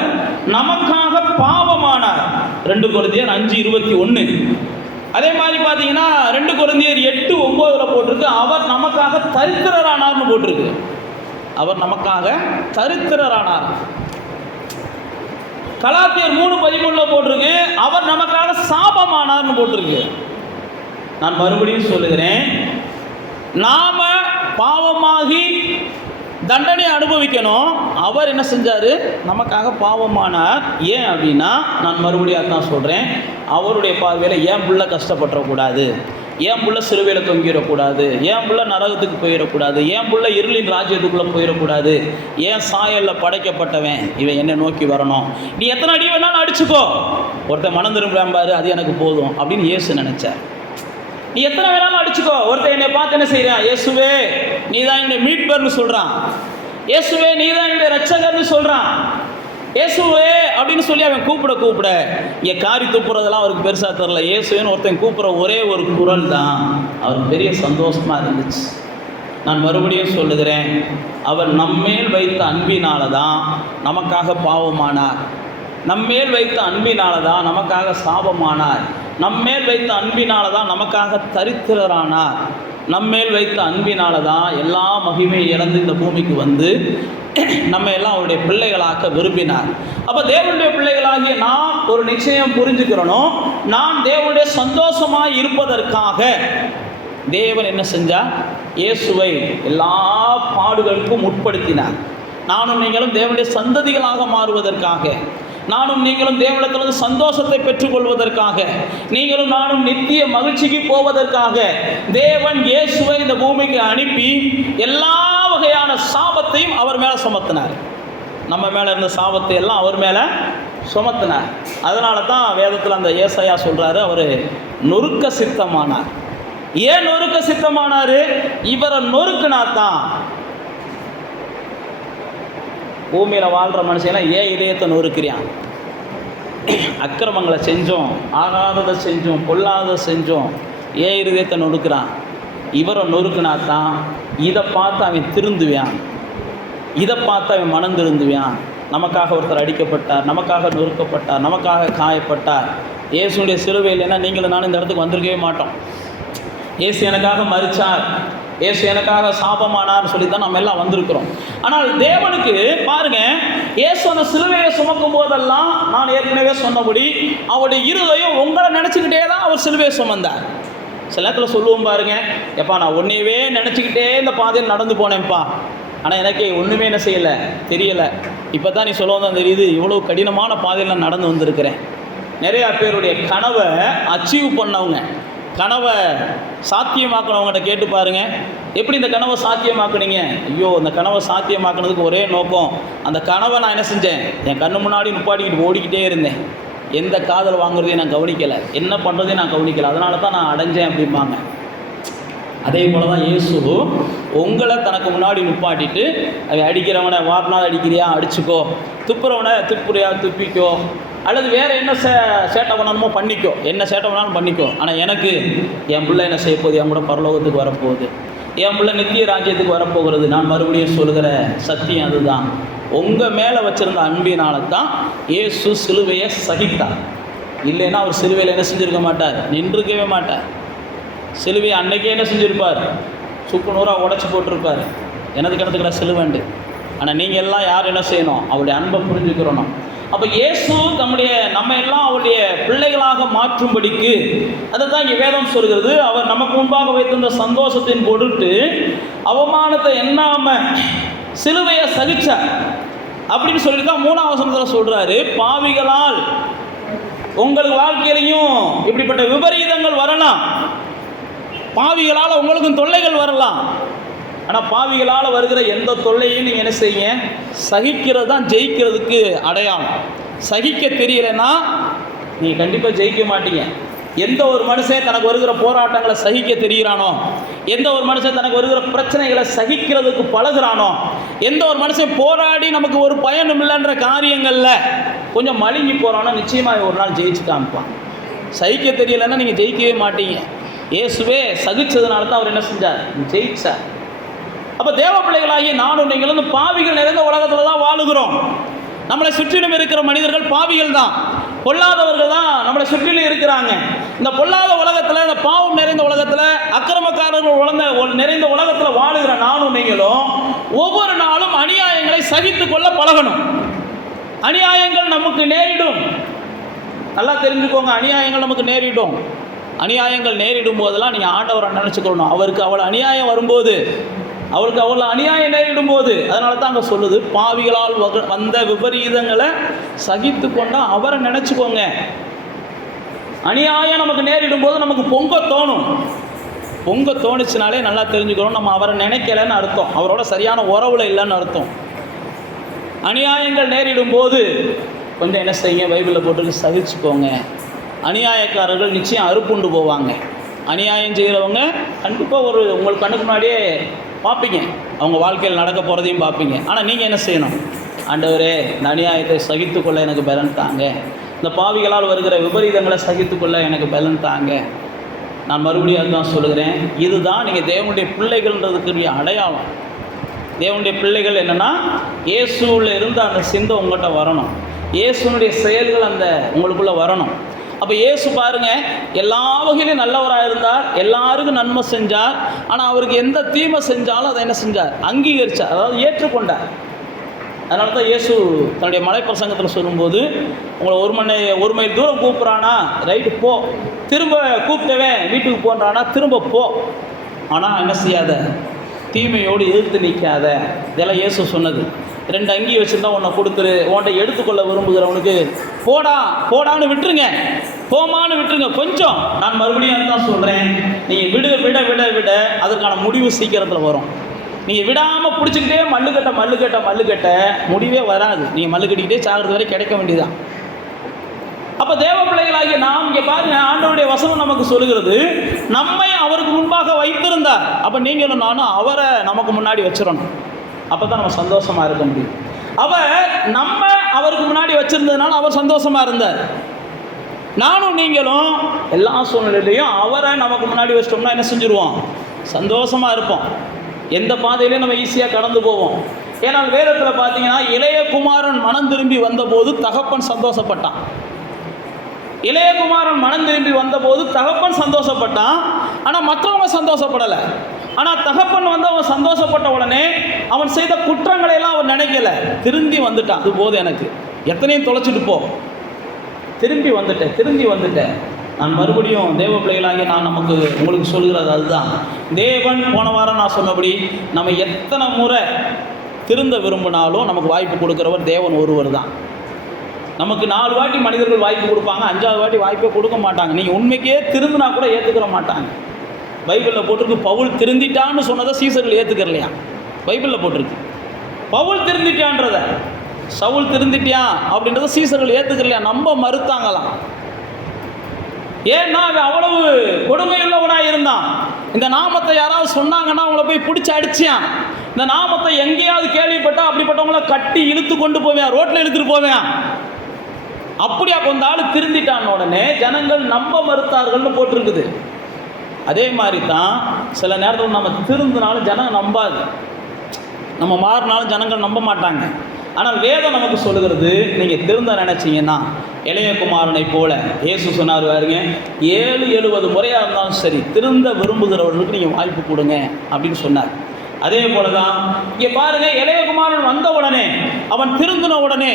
நமக்காக பாவமானார். 2 கொரிந்தியர் 5:21. அதே மாதிரி பார்த்தீங்கன்னா 2 கொரிந்தியர் 8:9 போட்டிருக்கு, அவர் நமக்காக தரித்திரரானார்னு போட்டிருக்கு. அவர் நமக்காக தரித்திரரானார். கலாத்தியர் 3:13 போட்டிருக்கு, அவர் நமக்காக சாபமானார்னு போட்டிருக்கு. நான் மறுபடியும் சொல்லுகிறேன், நாம பாவமாகி தண்டனை அனுபவிக்கணும், அவர் என்ன செஞ்சார்? நமக்காக பாவமானார். ஏன் அப்படின்னா, நான் மறுபடியும் அதான் சொல்கிறேன், அவருடைய பார்வையில் என் பிள்ளை கஷ்டப்பட்டுறக்கூடாது, என் பிள்ளை சிலுவையில் தொங்கிடக்கூடாது, என் பிள்ளை நரகத்துக்கு போயிடக்கூடாது, என் பிள்ளை இருளின் ராஜ்யத்துக்குள்ளே போயிடக்கூடாது, என் சாயலில் படைக்கப்பட்டவன் இவன் என்னை நோக்கி வரணும். நீ எத்தனை அடி வேணாலும் அடிச்சுக்கோ, ஒருத்தன் மனம் திரும்புறான் பாரு, அது எனக்கு போதும் அப்படின்னு இயேசு நினச்சார். நீ எத்தனை வேணாலும் அடிச்சுக்கோ, ஒருத்தன் என்னை பார்த்து என்ன செய்கிறான், இயேசுவே நீ தான் என்னுடைய மீட்பர்னு சொல்கிறான், இயேசுவே நீ தான் என்னுடைய ரட்சகர்னு சொல்கிறான், இயேசுவே அப்படின்னு சொல்லி அவன் கூப்பிட என் காரி துப்புறதெல்லாம் அவருக்கு பெருசாக தரல. இயேசுவேன்னு ஒருத்தன் கூப்பிட்ற ஒரே ஒரு குரல் தான் அவருக்கு பெரிய சந்தோஷமாக இருந்துச்சு. நான் மறுபடியும் சொல்லுகிறேன், அவர் நம்மேல் வைத்த அன்பினால தான் நமக்காக பாவமானார், நம்மேல் வைத்த அன்பினால தான் நமக்காக சாபமானார், நம்மேல் வைத்த அன்பினால தான் நமக்காக தரித்திரரானார், நம்மேல் வைத்த அன்பினால தான் எல்லா மகிமையை இழந்து இந்த பூமிக்கு வந்து நம்ம எல்லாம் அவருடைய பிள்ளைகளாக்க விரும்பினார். அப்போ தேவனுடைய பிள்ளைகளாகிய நான் ஒரு நிச்சயம் புரிஞ்சுக்கிறணும், நான் தேவனுடைய சந்தோஷமாக இருப்பதற்காக தேவன் என்ன செஞ்சார்? இயேசுவை எல்லா பாடுகளுக்கும் உட்படுத்தினார். நானும் நீங்களும் தேவனுடைய சந்ததிகளாக மாறுவதற்காக, நானும் நீங்களும் தேவனிடத்திலிருந்து சந்தோஷத்தை பெற்றுக்கொள்வதற்காக, நீங்களும் நானும் நித்திய மகிழ்ச்சிக்கு போவதற்காக தேவன் இயேசுவை இந்த பூமிக்கு அனுப்பி எல்லா வகையான சாபத்தையும் அவர் மேலே சுமத்தினார். நம்ம மேலே இருந்த சாபத்தை எல்லாம் அவர் மேலே சுமத்தினார். அதனால தான் வேதத்தில் அந்த ஏசாயா சொல்கிறாரு, அவர் நொறுக்க சித்தமானார். ஏன் நொறுக்க சித்தமானார்? இவரை நொறுக்குனா தான் பூமியில் வாழ்கிற மனுஷன் ஏன் இதயத்தை நொறுக்கிறான்? அக்கிரமங்களை செஞ்சோம், ஆகாததை செஞ்சோம், பொல்லாததை செஞ்சோம், ஏன் இதயத்தை நொறுக்கிறான்? இவரை நொறுக்குனா தான் இதை பார்த்து அவன் திருந்துவான், இதை பார்த்து அவன் மனம் திருந்துவான். நமக்காக ஒருத்தர் அடிக்கப்பட்டார், நமக்காக நொறுக்கப்பட்டார், நமக்காக காயப்பட்டார். இயேசுடைய சிலுவை இல்லைன்னா நீங்களும் நானும் இந்த இடத்துக்கு வந்திருக்கவே மாட்டோம். இயேசு எனக்காக மரித்தார், இயேசு எனக்காக சாபமானார்னு சொல்லி தான் நம்ம எல்லாம் வந்திருக்கிறோம். ஆனால் தேவனுக்கு பாருங்க, இயேசு அந்த சிலுவையை சுமக்கும் போதெல்லாம் நான் ஏற்கனவே சொன்னபடி அவருடைய இருதயம் உங்களை நினச்சிக்கிட்டே தான் அவர் சிலுவையை சுமந்தார். சில நேரத்தில் சொல்லுவோம் பாருங்க, எப்பா நான் ஒன்றையவே நினச்சிக்கிட்டே இந்த பாதையில் நடந்து போனேன்ப்பா, ஆனால் எனக்கு ஒன்றுமே என்ன செய்யலை, தெரியலை. இப்போ தான் நீ சொல்லுவோம் தான் தெரியுது, இவ்வளோ கடினமான பாதையில் நான் நடந்து வந்திருக்கிறேன். நிறையா பேருடைய கனவை அச்சீவ் பண்ணவங்க, கனவை சாத்தியமாக்கினவங்கள்ட்ட கேட்டு பாருங்கள், எப்படி இந்த கனவை சாத்தியமாக்குனீங்க? ஐயோ, அந்த கனவை சாத்தியமாக்குனதுக்கு ஒரே நோக்கம், அந்த கனவை நான் என்ன செஞ்சேன், என் கண்ணு முன்னாடி நிப்பாட்டிக்கிட்டு ஓடிக்கிட்டே இருந்தேன், எந்த காதல் வாங்குறதையும் நான் கவனிக்கலை, என்ன பண்ணுறதையும் நான் கவனிக்கலை, அதனால தான் நான் அடைஞ்சேன் அப்படிம்பாங்க. அதே போல் தான் இயேசு உங்களை தனக்கு முன்னாடி நிப்பாட்டிட்டு, அவன் அடிக்கிறவனை வாட்டினா அடிக்கிறியா அடிச்சுக்கோ, துப்புறவனை துப்புறியா துப்பிக்கோ, அல்லது வேறு என்ன சேட்டை பண்ணணுமோ பண்ணிக்கோ, என்ன சேட்டை பண்ணாலும் பண்ணிக்கோ. ஆனால் எனக்கு என் பிள்ளை என்ன செய்ய போகுது, என் கூட பரலோகத்துக்கு வரப்போகுது, என் பிள்ளை நித்திய ராஜ்யத்துக்கு வரப்போகிறது. நான் மறுபடியும் சொல்கிற சத்தியம் அதுதான். உங்கள் மேலே வச்சுருந்த அன்பினால தான் இயேசு சிலுவையை சகித்தார். இல்லைன்னா அவர் சிலுவையில் என்ன செஞ்சுருக்க மாட்டார், நின்றுக்கவே மாட்டார். சிலுவையை அன்னைக்கே என்ன செஞ்சுருப்பார், சுக்கு நூறாக உடச்சி போட்டிருப்பார். எனது கிணத்துக்கிற சிலுவண்டு. ஆனால் நீங்கள் எல்லாம் யார் என்ன செய்யணும், அவருடைய அன்பை புரிஞ்சுக்கிறணும். அப்போ இயேசு நம்ம எல்லாம் அவருடைய பிள்ளைகளாக மாற்றும்படிக்கு, அதை தான் இங்கே வேதம் சொல்கிறது. அவர் நமக்கு முன்பாக வைத்திருந்த சந்தோஷத்தின் பொருட்டு அவமானத்தை எண்ணாம சிலுவையை சகிச்சார் அப்படின்னு சொல்லிட்டு தான் 3ஆம் வசனத்தில் சொல்கிறாரு, பாவிகளால் உங்களுக்கு வாழ்க்கையிலையும் இப்படிப்பட்ட விபரீதங்கள் வரலாம், பாவிகளால் உங்களுக்கும் தொல்லைகள் வரலாம். ஆனால் பாவிகளால் வருகிற எந்த தொல்லையும் நீங்கள் என்ன செய்யுங்க, சகிக்கிறது தான் ஜெயிக்கிறதுக்கு அடையாளம். சகிக்க தெரியலைன்னா நீங்கள் கண்டிப்பாக ஜெயிக்க மாட்டீங்க. எந்த ஒரு மனுஷன் தனக்கு வருகிற போராட்டங்களை சகிக்க தெரிகிறானோ, எந்த ஒரு மனுஷன் தனக்கு வருகிற பிரச்சனைகளை சகிக்கிறதுக்கு பழகுறானோ, எந்த ஒரு மனுஷன் போராடி நமக்கு ஒரு பயனும் இல்லைன்ற காரியங்களில் கொஞ்சம் மழுங்கி போகிறானோ, நிச்சயமாக ஒரு நாள் ஜெயிச்சு காமிப்பான். சகிக்க தெரியலைன்னா நீங்கள் ஜெயிக்கவே மாட்டீங்க. இயேசுவே சகிச்சதுனால தான் அவர் என்ன செஞ்சார், ஜெயிச்சார். அப்போ தேவ பிள்ளைகளாகி நானும் நீங்களும் பாவிகள் நிறைந்த உலகத்தில் தான் வாழுகிறோம். நம்மளை சுற்றிலும் இருக்கிற மனிதர்கள் பாவிகள் தான், பொல்லாதவர்கள் தான் நம்மளை சுற்றிலும் இருக்கிறாங்க. இந்த பொல்லாத உலகத்தில், இந்த பாவம் நிறைந்த உலகத்தில், அக்கிரமக்காரர்கள் நிறைந்த உலகத்தில் வாழுகிற நானும் நீங்களும் ஒவ்வொரு நாளும் அநியாயங்களை சகித்து கொள்ள பழகணும். அநியாயங்கள் நமக்கு நேரிடும், நல்லா தெரிஞ்சுக்கோங்க. அநியாயங்கள் நமக்கு நேரிடும். அநியாயங்கள் நேரிடும் போதெல்லாம் நீங்கள் ஆண்டவரை நினச்சிக்கொள்ளணும். அவருக்கு அவ்வளோ அநியாயம் வரும்போது, அவளுக்கு அவ்வளோ அநியாயம் நேரிடும் போது, அதனால தான் அங்கே சொல்லுது, பாவிகளால் வந்த விபரீதங்களை சகித்து கொண்டால் அவரை நினச்சிக்கோங்க. அநியாயம் நமக்கு நேரிடும் போது நமக்கு பொங்க தோணுச்சுனாலே நல்லா தெரிஞ்சுக்கிறோம், நம்ம அவரை நினைக்கலன்னு அர்த்தம், அவரோட சரியான உறவுல இல்லைன்னு அர்த்தம். அநியாயங்கள் நேரிடும் போது கொஞ்சம் என்ன செய்யுங்க, பைபிளில் போட்டு சகிச்சுக்கோங்க. அநியாயக்காரர்கள் நிச்சயம் அறுப்புண்டு போவாங்க. அநியாயம் செய்கிறவங்க கண்டிப்பாக உங்களுக்கு கண்ணுக்கு முன்னாடியே பார்ப்பீங்க, அவங்க வாழ்க்கையில் நடக்க போகிறதையும் பார்ப்பீங்க. ஆனால் நீங்கள் என்ன செய்யணும், ஆண்டவரே இந்த அநியாயத்தை சகித்துக்கொள்ள எனக்கு பலன் தாங்க, இந்த பாவிகளால் வருகிற விபரீதங்களை சகித்துக்கொள்ள எனக்கு பலன் தாங்க. நான் மறுபடியும் அதுதான் சொல்லுகிறேன், இதுதான் நீங்கள் தேவனுடைய பிள்ளைகள்ன்றதுக்குரிய அடையாளம். தேவனுடைய பிள்ளைகள் என்னென்னா, இயேசுவில் இருந்து அந்த சிந்தை உங்கள்கிட்ட வரணும், இயேசுனுடைய செயல்கள் அந்த உங்களுக்குள்ளே வரணும். அப்போ இயேசு பாருங்கள், எல்லா வகையிலும் நல்லவராக இருந்தார், எல்லாருக்கும் நன்மை செஞ்சார். ஆனால் அவருக்கு எந்த தீமை செஞ்சாலும் அதை என்ன செஞ்சார், அங்கீகரித்தார், அதாவது ஏற்றுக்கொண்டார். அதனால தான் இயேசு தன்னுடைய மலை பிரசங்கத்தில் சொல்லும்போது, உங்களை ஒரு மைல் தூரம் கூப்பிட்றானா ரைட்டு போ, திரும்ப கூப்பிட்டவன் வீட்டுக்கு போன்றானா திரும்ப போ, ஆனால் என்ன செய்யாத, தீமையோடு எதிர்த்து நிற்காத. இதெல்லாம் இயேசு சொன்னது. 2 அங்கி வச்சுருந்தா உன்னை கொடுத்துரு, உன்னை எடுத்துக்கொள்ள விரும்புகிறவனுக்கு போடான்னு விட்டுருங்க, போமான்னு விட்டுருங்க. கொஞ்சம் நான் மறுபடியும் தான் சொல்கிறேன், நீங்கள் விட அதற்கான முடிவு சீக்கிரத்தில் வரும். நீங்கள் விடாமல் பிடிச்சிக்கிட்டே மல்லுக்கட்ட முடிவே வராது. நீங்கள் மல்லுக்கட்டிக்கிட்டே சாகிறது வரை கிடைக்க வேண்டியதான். அப்போ தேவ பிள்ளைகளாகிய நாம் இங்கே பாருங்க, ஆண்டவருடைய வசனம் நமக்கு சொல்லுகிறது, நம்மை அவருக்கு முன்பாக வைத்திருந்தார். அப்போ நீங்களும் நானும் அவரை நமக்கு முன்னாடி வச்சிடணும். அப்போ தான் நம்ம சந்தோஷமாக இருக்க முடியும். நம்ம அவருக்கு முன்னாடி வச்சுருந்ததுனால அவர் சந்தோஷமாக இருந்தார். நானும் நீங்களும் எல்லா சூழ்நிலையிலையும் அவரை நமக்கு முன்னாடி வச்சிட்டோம்னா என்ன செஞ்சுருவோம், சந்தோஷமாக இருப்போம். எந்த பாதையிலையும் நம்ம ஈஸியாக கடந்து போவோம். ஏன்னால் வேதத்தில் பார்த்தீங்கன்னா, இளைய குமாரன் மனம் திரும்பி வந்தபோது தகப்பன் சந்தோஷப்பட்டான். இளைய குமாரன் மனம் திரும்பி வந்தபோது தகப்பன் சந்தோஷப்பட்டான், ஆனால் மற்றவங்க சந்தோஷப்படலை. ஆனால் தகப்பன் வந்து அவன் சந்தோஷப்பட்ட உடனே அவன் செய்த குற்றங்களை எல்லாம் அவன் நினைக்கல, திரும்பி வந்துட்டான். அது போது எனக்கு எத்தனையும் தொலைச்சிட்டு போ, திரும்பி வந்துட்டேன். நான் மறுபடியும் தேவ பிள்ளைகளாகி நான் உங்களுக்கு சொல்கிறது அதுதான். தேவன் போன வாரம் நான் சொன்னபடி நம்ம எத்தனை முறை திருந்த விரும்பினாலும் நமக்கு வாய்ப்பு கொடுக்குறவர் தேவன் ஒருவர் தான். நமக்கு 4 வாட்டி மனிதர்கள் வாய்ப்பு கொடுப்பாங்க, 5ஆவது வாட்டி வாய்ப்பே கொடுக்க மாட்டாங்க. நீங்கள் உண்மைக்கே திருந்தினா கூட ஏற்றுக்கிற மாட்டாங்க. பைபிளில் போட்டிருக்கு, பவுல் திருந்திட்டான்னு சொன்னதை சீசர்கள் ஏற்றுக்கலையா, பைபிளில் போட்டிருக்கு. பவுல் திருந்திட்டான்றத, சவுல் திருந்திட்டியான் அப்படின்றத சீசர்கள் ஏற்றுக்கலையா, நம்ப மறுத்தாங்களாம். ஏன்னா அவன் அவ்வளவு கொடுமையுள்ளவனாக இருந்தான். இந்த நாமத்தை யாராவது சொன்னாங்கன்னா அவங்கள போய் பிடிச்சி அடிச்சியான். இந்த நாமத்தை எங்கேயாவது கேள்விப்பட்டா அப்படிப்பட்டவங்கள கட்டி இழுத்து கொண்டு போவேன், ரோட்டில் இழுத்துட்டு போவேன். அப்படியா கொஞ்ச ஆள் திருந்திட்டான உடனே ஜனங்கள் நம்ப மறுத்தார்கள்னு போட்டிருக்குது. அதே மாதிரி தான் சில நேரத்தில் நம்ம திருந்தினாலும் ஜனங்கள் நம்பாது, நம்ம மாறினாலும் ஜனங்கள் நம்ப மாட்டாங்க. ஆனால் வேதம் நமக்கு சொல்லுகிறது, நீங்கள் திருந்த நினைச்சீங்கன்னா இளையகுமாரனை போல இயேசு சொன்னார் பாருங்க, 70 முறையாக இருந்தாலும் சரி திருந்த விரும்புகிறவர்களுக்கு நீங்கள் வாய்ப்பு கொடுங்க அப்படின்னு சொன்னார். அதே போல தான் இங்கே பாருங்க, இளையகுமாரன் வந்த உடனே, அவன் திருந்தின உடனே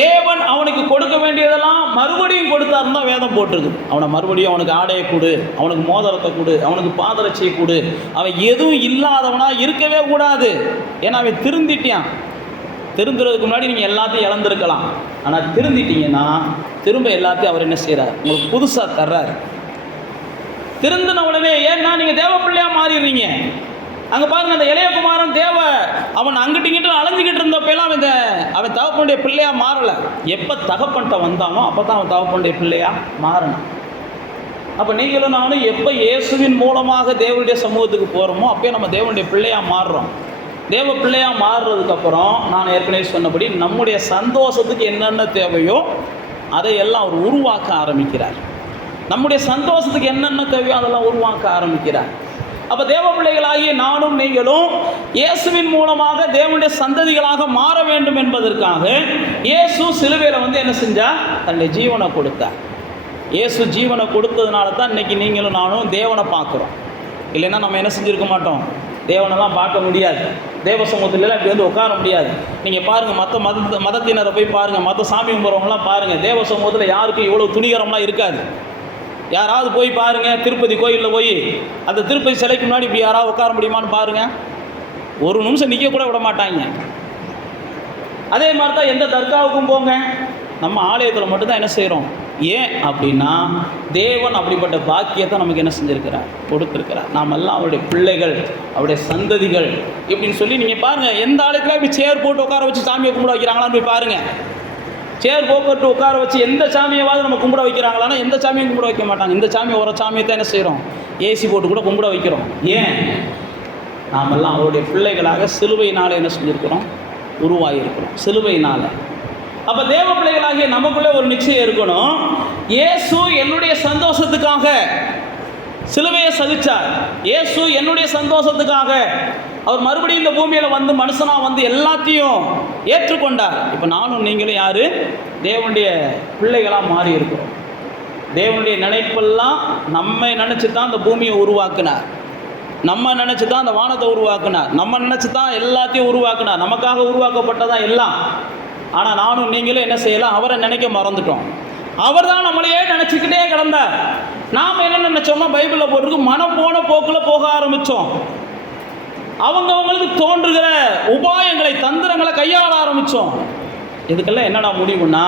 தேவன் அவனுக்கு கொடுக்க வேண்டியதெல்லாம் மறுபடியும் கொடுத்தாருன்னு தான் வேதம் போட்டிருக்கு. அவனை மறுபடியும் அவனுக்கு ஆடையை கொடு, அவனுக்கு மோதிரத்தை கொடு, அவனுக்கு பாதரட்சியை கொடு. அவன் எதுவும் இல்லாதவனா இருக்கவே கூடாது. ஏன்னா அவன் திருந்திட்டான். திருந்துறதுக்கு முன்னாடி நீங்கள் எல்லாத்தையும் இழந்திருக்கலாம், ஆனால் திருந்திட்டீங்கன்னா திரும்ப எல்லாத்தையும் அவர் என்ன செய்கிறார், உங்களுக்கு புதுசாக தர்றாரு. திருந்தின உடனே ஏன்னா நீங்கள் தேவ பிள்ளையாக மாறிடுறீங்க. அங்கே பாருங்கள், அந்த இளையகுமாரன் அவன் அங்கிட்டு இங்கிட்டு அலைஞ்சிக்கிட்டு இருந்தப்பெல்லாம் அவன் தகப்பனுடைய பிள்ளையாக மாறலை. எப்போ தகப்பன்ட்ட வந்தானோ அப்போ தான் அவன் தகப்பனுடைய பிள்ளையாக மாறணும். அப்போ நீங்களும் நானும் எப்போ இயேசுவின் மூலமாக தேவனுடைய சமூகத்துக்கு போகிறோமோ அப்போயே நம்ம தேவனுடைய பிள்ளையாக மாறுறோம். தேவ பிள்ளையாக மாறுறதுக்கப்புறம் நான் ஏற்கனவே சொன்னபடி நம்முடைய சந்தோஷத்துக்கு என்னென்ன தேவையோ அதையெல்லாம் அவர் உருவாக்க ஆரம்பிக்கிறார். நம்முடைய சந்தோஷத்துக்கு என்னென்ன தேவையோ அதெல்லாம் உருவாக்க ஆரம்பிக்கிறார். அப்போ தேவ பிள்ளைகளாகிய நானும் நீங்களும் இயேசுவின் மூலமாக தேவனுடைய சந்ததிகளாக மாற வேண்டும் என்பதற்காக இயேசு சிலுவையில் என்ன செஞ்சார், தன்னுடைய ஜீவனை கொடுத்தார். இயேசு ஜீவனை கொடுத்ததுனால தான் இன்றைக்கி நீங்களும் நானும் தேவனை பார்க்குறோம். இல்லைன்னா நம்ம என்ன செஞ்சுருக்க மாட்டோம், தேவனெல்லாம் பார்க்க முடியாது. தேவ சமூகத்தில் அப்படி உட்கார முடியாது. நீங்கள் பாருங்கள், மற்ற மதத்தினரை போய் பாருங்கள், மற்ற சாமி கும்பிட்றவங்களாம் பாருங்கள், தேவ சமூகத்தில் யாருக்கும் இவ்வளோ துணிகரம்லாம் இருக்காது. யாராவது போய் பாருங்கள், திருப்பதி கோயிலில் போய் அந்த திருப்பதி சிலைக்கு முன்னாடி இப்படி யாராவது உட்கார முடியுமான்னு பாருங்கள், ஒரு நிமிஷம் நிற்க கூட விட மாட்டாங்க. அதே மாதிரி தான் எந்த தர்காவுக்கும் போங்க, நம்ம ஆலயத்தில் மட்டும்தான் என்ன செய்கிறோம். ஏன் அப்படின்னா தேவன் அப்படிப்பட்ட பாக்கியத்தை நமக்கு என்ன செஞ்சுருக்கிறார், கொடுத்துருக்கிறார். நாம் எல்லாம் அவருடைய பிள்ளைகள், அவருடைய சந்ததிகள் இப்படின்னு சொல்லி நீங்கள் பாருங்கள், எந்த ஆலயத்தில் இப்படி சேர் போட்டு உட்கார வச்சு சாமியை கும்பிட வைக்கிறாங்களான்னு போய் பாருங்கள். சேர் போட்டு உட்கார வச்சு எந்த சாமியாவது நம்ம கும்பிட வைக்கிறாங்களான்னா எந்த சாமியும் கும்பிட வைக்க மாட்டாங்க. இந்த சாமி ஒரு சாமியை தான் என்ன செய்கிறோம், ஏசி போட்டு கூட கும்பிட வைக்கிறோம். ஏன், நாமெல்லாம் அவருடைய பிள்ளைகளாக சிலுவையினால் என்ன செஞ்சுருக்கிறோம், உருவாகியிருக்கிறோம் சிலுவையினால். அப்போ தேவ பிள்ளைகளாகிய நமக்குள்ளே ஒரு நிச்சயம் இருக்கணும், இயேசு என்னுடைய சந்தோஷத்துக்காக சிலுவையை சகிச்சார். இயேசு என்னுடைய சந்தோஷத்துக்காக அவர் மறுபடியும் இந்த பூமியில் மனுஷனாக எல்லாத்தையும் ஏற்றுக்கொண்டார். இப்போ நானும் நீங்களும் யார், தேவனுடைய பிள்ளைகளாக மாறி இருக்கிறோம். தேவனுடைய நினைப்பெல்லாம் நம்ம நினச்சி தான் அந்த பூமியை உருவாக்குனார், நம்ம நினச்சி தான் அந்த வானத்தை உருவாக்குனார், நம்ம நினச்சி தான் எல்லாத்தையும் உருவாக்குனார், நமக்காக உருவாக்கப்பட்டதான் எல்லாம். ஆனால் நானும் நீங்களும் என்ன செய்யலாம், அவரை நினைக்க மறந்துட்டோம். அவர் தான் நம்மளையே நினச்சிக்கிட்டே கிடந்தார். நாம் என்ன நினச்சோம்னா, பைபிளில் போட்டிருக்கு, மனம் போன போக்கில் போக ஆரம்பித்தோம். அவங்களுக்கு தோன்றுகிற உபாயங்களை, தந்திரங்களை கையாள ஆரம்பித்தோம். இதுக்கெல்லாம் என்னடா முடிவுன்னா,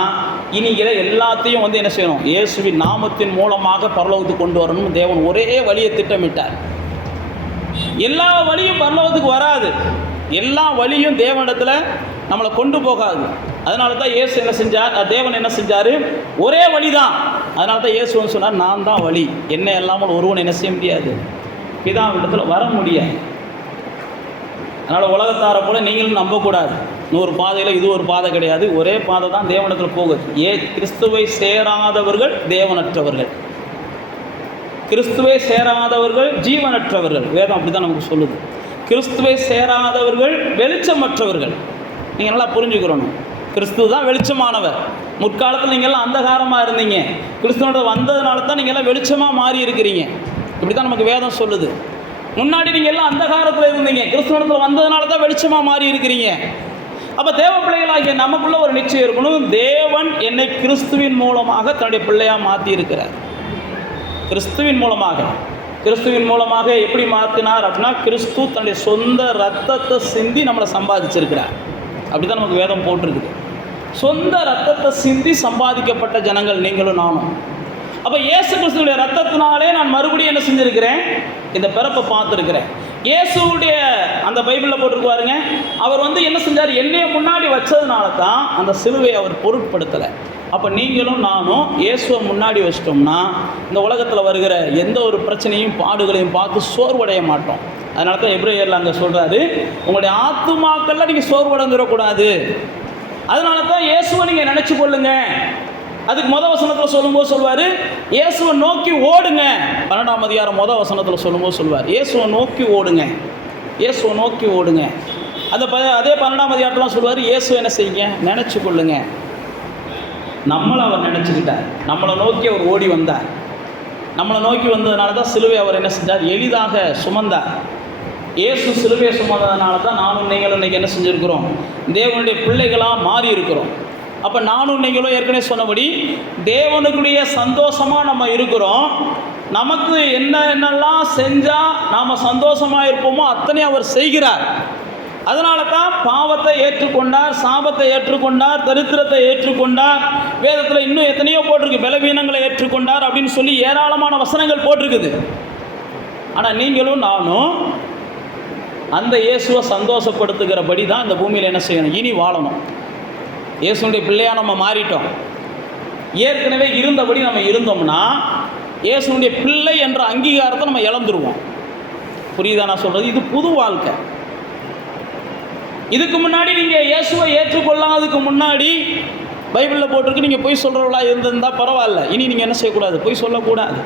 இனிக்கிற எல்லாத்தையும் என்ன செய்யணும், இயேசுவின் நாமத்தின் மூலமாக பரலோகத்துக்கு கொண்டு வரணும். தேவன் ஒரே வழியை திட்டமிட்டார். எல்லா வழியும் பரலோகத்துக்கு வராது, எல்லா வழியும் தேவனிடத்தில் நம்மளை கொண்டு போகாது. அதனால தான் இயேசு என்ன செஞ்சார், தேவன் என்ன செஞ்சார், ஒரே வழி தான். அதனால தான் இயேசு சொன்னார், நான் தான் வழி, என்ன இல்லாமல் ஒருவன் என்ன செய்ய முடியாது, பிதாவிடத்தில் வர முடியாது. அதனால் உலகத்தாரை போல நீங்களும் நம்பக்கூடாது. 100 பாதையில் இது ஒரு பாதை கிடையாது, ஒரே பாதை தான் தேவனிடத்தில் போகுது. கிறிஸ்துவை சேராதவர்கள் தேவனற்றவர்கள், கிறிஸ்துவை சேராதவர்கள் ஜீவனற்றவர்கள். வேதம் அப்படி தான் நமக்கு சொல்லுது. கிறிஸ்துவை சேராதவர்கள் வெளிச்சமற்றவர்கள். நீங்கள் நல்லா புரிஞ்சுக்கிறணும், கிறிஸ்துவ தான் வெளிச்சமானவர். முற்காலத்தில் நீங்கள் எல்லாம் அந்தகாரமாக இருந்தீங்க, கிறிஸ்துவோட வந்ததுனால தான் நீங்கள் எல்லாம் வெளிச்சமாக மாறி இருக்கிறீங்க. இப்படி தான் நமக்கு வேதம் சொல்லுது. முன்னாடி நீங்கள் எல்லாம் அந்தகாரத்தில் இருந்தீங்க, கிறிஸ்துவத்தில் வந்ததுனால தான் வெளிச்சமாக மாறி இருக்கிறீங்க. அப்போ தேவ பிள்ளைகளாகிய நமக்குள்ள ஒரு நிச்சயம் இருக்கணும், தேவன் என்னை கிறிஸ்துவின் மூலமாக தன்னுடைய பிள்ளையாக மாற்றி இருக்கிறார். கிறிஸ்துவின் மூலமாக எப்படி மாற்றினார் அப்படின்னா, கிறிஸ்து தன்னுடைய சொந்த ரத்தத்தை சிந்தி நம்மளை சம்பாதிச்சிருக்கிறார். அப்படி தான் நமக்கு வேதம் போட்டிருக்குது. சொந்த ரத்தத்தை சிந்தி சம்பாதிக்கப்பட்ட ஜனங்கள் நீங்களும் நானும். அப்போ இயேசு கிறிஸ்துவுடைய ரத்தத்தினாலே நான் மறுபடியும் என்ன செஞ்சுருக்கிறேன், இந்த பிறப்பை பார்த்துருக்கிறேன். இயேசுடைய அந்த பைபிளில் போட்டிருக்குவாருங்க, அவர் என்ன செஞ்சார், என்னைய முன்னாடி வச்சதுனால தான் அந்த சிலுவையை அவர் பொருட்படுத்தலை. அப்போ நீங்களும் நானும் இயேசுவை முன்னாடி வச்சிட்டோம்னா இந்த உலகத்தில் வருகிற எந்த ஒரு பிரச்சனையும் பாடுகளையும் பார்த்து சோர்வடைய மாட்டோம். அதனால தான் எபிரேயரில் அங்கே சொல்கிறாரு, உங்களுடைய ஆத்துமாக்கள்ல நீங்கள் சோர்வடைந்துடக்கூடாது. அதனால தான் இயேசுவை நீங்கள் நினச்சி கொள்ளுங்க. அதுக்கு வசனத்தில் சொல்லும்போது சொல்வார், இயேசுவை நோக்கி ஓடுங்க. 12ஆம் அதிகாரம் வசனத்தில் சொல்லும்போது சொல்வார், இயேசுவை நோக்கி ஓடுங்க, இயேசுவை நோக்கி ஓடுங்க. அதே 12ஆம் அதிகாரத்தில் சொல்வார், இயேசு என்ன செய்யுங்க, நினச்சி கொள்ளுங்க. நம்மளை அவர் நினச்சிக்கிட்டார், நம்மளை நோக்கி அவர் ஓடி வந்தார். நம்மளை நோக்கி வந்ததுனால தான் சிலுவை அவர் என்ன செஞ்சார், எளிதாக சுமந்தார். இயேசு சிலுவையை சுமந்ததுனால தான் நானும் நீங்களும் இன்றைக்கி என்ன செஞ்சுருக்கிறோம், தேவனுடைய பிள்ளைகளாக மாறி இருக்கிறோம். அப்போ நானும் நீங்களும் ஏற்கனவே சொன்னபடி தேவனுக்குடைய சந்தோஷமாக நம்ம இருக்கிறோம். நமக்கு என்னென்னலாம் செஞ்சால் நாம் சந்தோஷமாக இருப்போமோ அத்தனை அவர் செய்கிறார். அதனால தான் பாவத்தை ஏற்றுக்கொண்டார், சாபத்தை ஏற்றுக்கொண்டார், தரித்திரத்தை ஏற்றுக்கொண்டார். வேதத்தில் இன்னும் எத்தனையோ போட்டிருக்கு, பலவீனங்களை ஏற்றுக்கொண்டார் அப்படின்னு சொல்லி ஏராளமான வசனங்கள் போட்டிருக்குது. ஆனால் நீங்களும் நானும் அந்த இயேசுவை சந்தோஷப்படுத்துகிறபடி தான் இந்த பூமியில் என்ன செய்யணும், இனி வாழணும். இயேசுடைய பிள்ளையாக நம்ம மாறிட்டோம். ஏற்கனவே இருந்தபடி நம்ம இருந்தோம்னா இயேசுடைய பிள்ளை என்ற அங்கீகாரத்தை நம்ம இழந்துருவோம். புரியுதா நான் சொல்கிறது? இது புது வாழ்க்கை. இதுக்கு முன்னாடி நீங்கள் இயேசுவை ஏற்றுக்கொள்ளாததுக்கு முன்னாடி பைபிளில் போட்டிருக்கு, நீங்கள் பொய் சொல்கிறவளா இருந்திருந்தால் பரவாயில்ல, இனி நீங்கள் என்ன செய்யக்கூடாது, பொய் சொல்லக்கூடாது.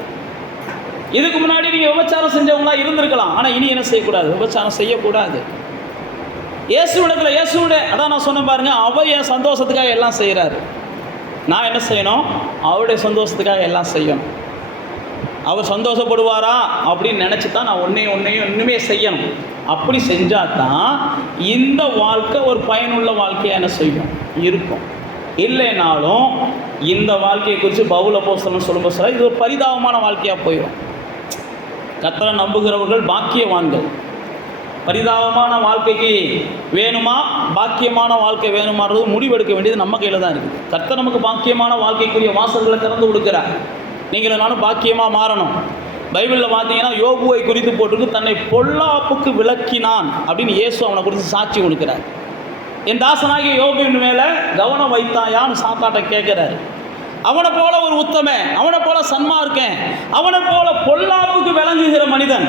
இதுக்கு முன்னாடி நீங்கள் விபச்சாரம் செஞ்சவங்களா இருந்திருக்கலாம், ஆனால் இனி என்ன செய்யக்கூடாது, விபச்சாரம் செய்யக்கூடாது. இயேசுவிடத்தில் இயேசுடைய அதான் நான் சொன்னேன் பாருங்க, அவர் என் சந்தோஷத்துக்காக எல்லாம் செய்கிறாரு. நான் என்ன செய்யணும், அவருடைய சந்தோஷத்துக்காக எல்லாம் செய்யணும். அவர் சந்தோஷப்படுவாரா அப்படின்னு நினச்சி தான் நான் ஒன்றையும் இன்னுமே செய்யணும். அப்படி செஞ்சால் தான் இந்த வாழ்க்கை ஒரு பயனுள்ள வாழ்க்கையாக என்ன செய்யும், இருக்கும். இல்லைனாலும் இந்த வாழ்க்கையை குறித்து பவுல் அப்போஸ்தலன் சொல்லும்போது இது ஒரு பரிதாபமான வாழ்க்கையாக போயிடும். கர்த்தரை நம்புகிறவர்கள் பாக்கியவான்கள். பரிதாபமான வாழ்க்கைக்கு வேணுமா, பாக்கியமான வாழ்க்கை வேணுமான்றது முடிவெடுக்க வேண்டியது நம்ம கையில் தான் இருக்குது. கர்த்தர் நமக்கு பாக்கியமான வாழ்க்கைக்குரிய வாசல்களை திறந்து கொடுக்குறார். நீங்களும் நானும் பாக்கியமாக மாறணும். பைபிளில் பார்த்தீங்கன்னா யோபுவை குறித்து போட்டிருக்கு, தன்னை பொல்லாப்புக்கு விலக்கினான் அப்படின்னு இயேசு அவனை குறித்து சாட்சி கொடுக்குறார். என் தாசனாகிய யோபுவின் மேலே கவனம் வைத்தாயான்னு சாத்தாட்ட கேட்குறாரு. அவனை போல ஒரு உத்தமன், அவனை போல சன்மார்க்கன், அவனை போல பொல்லாப்புக்கு விளங்குகிற மனிதன்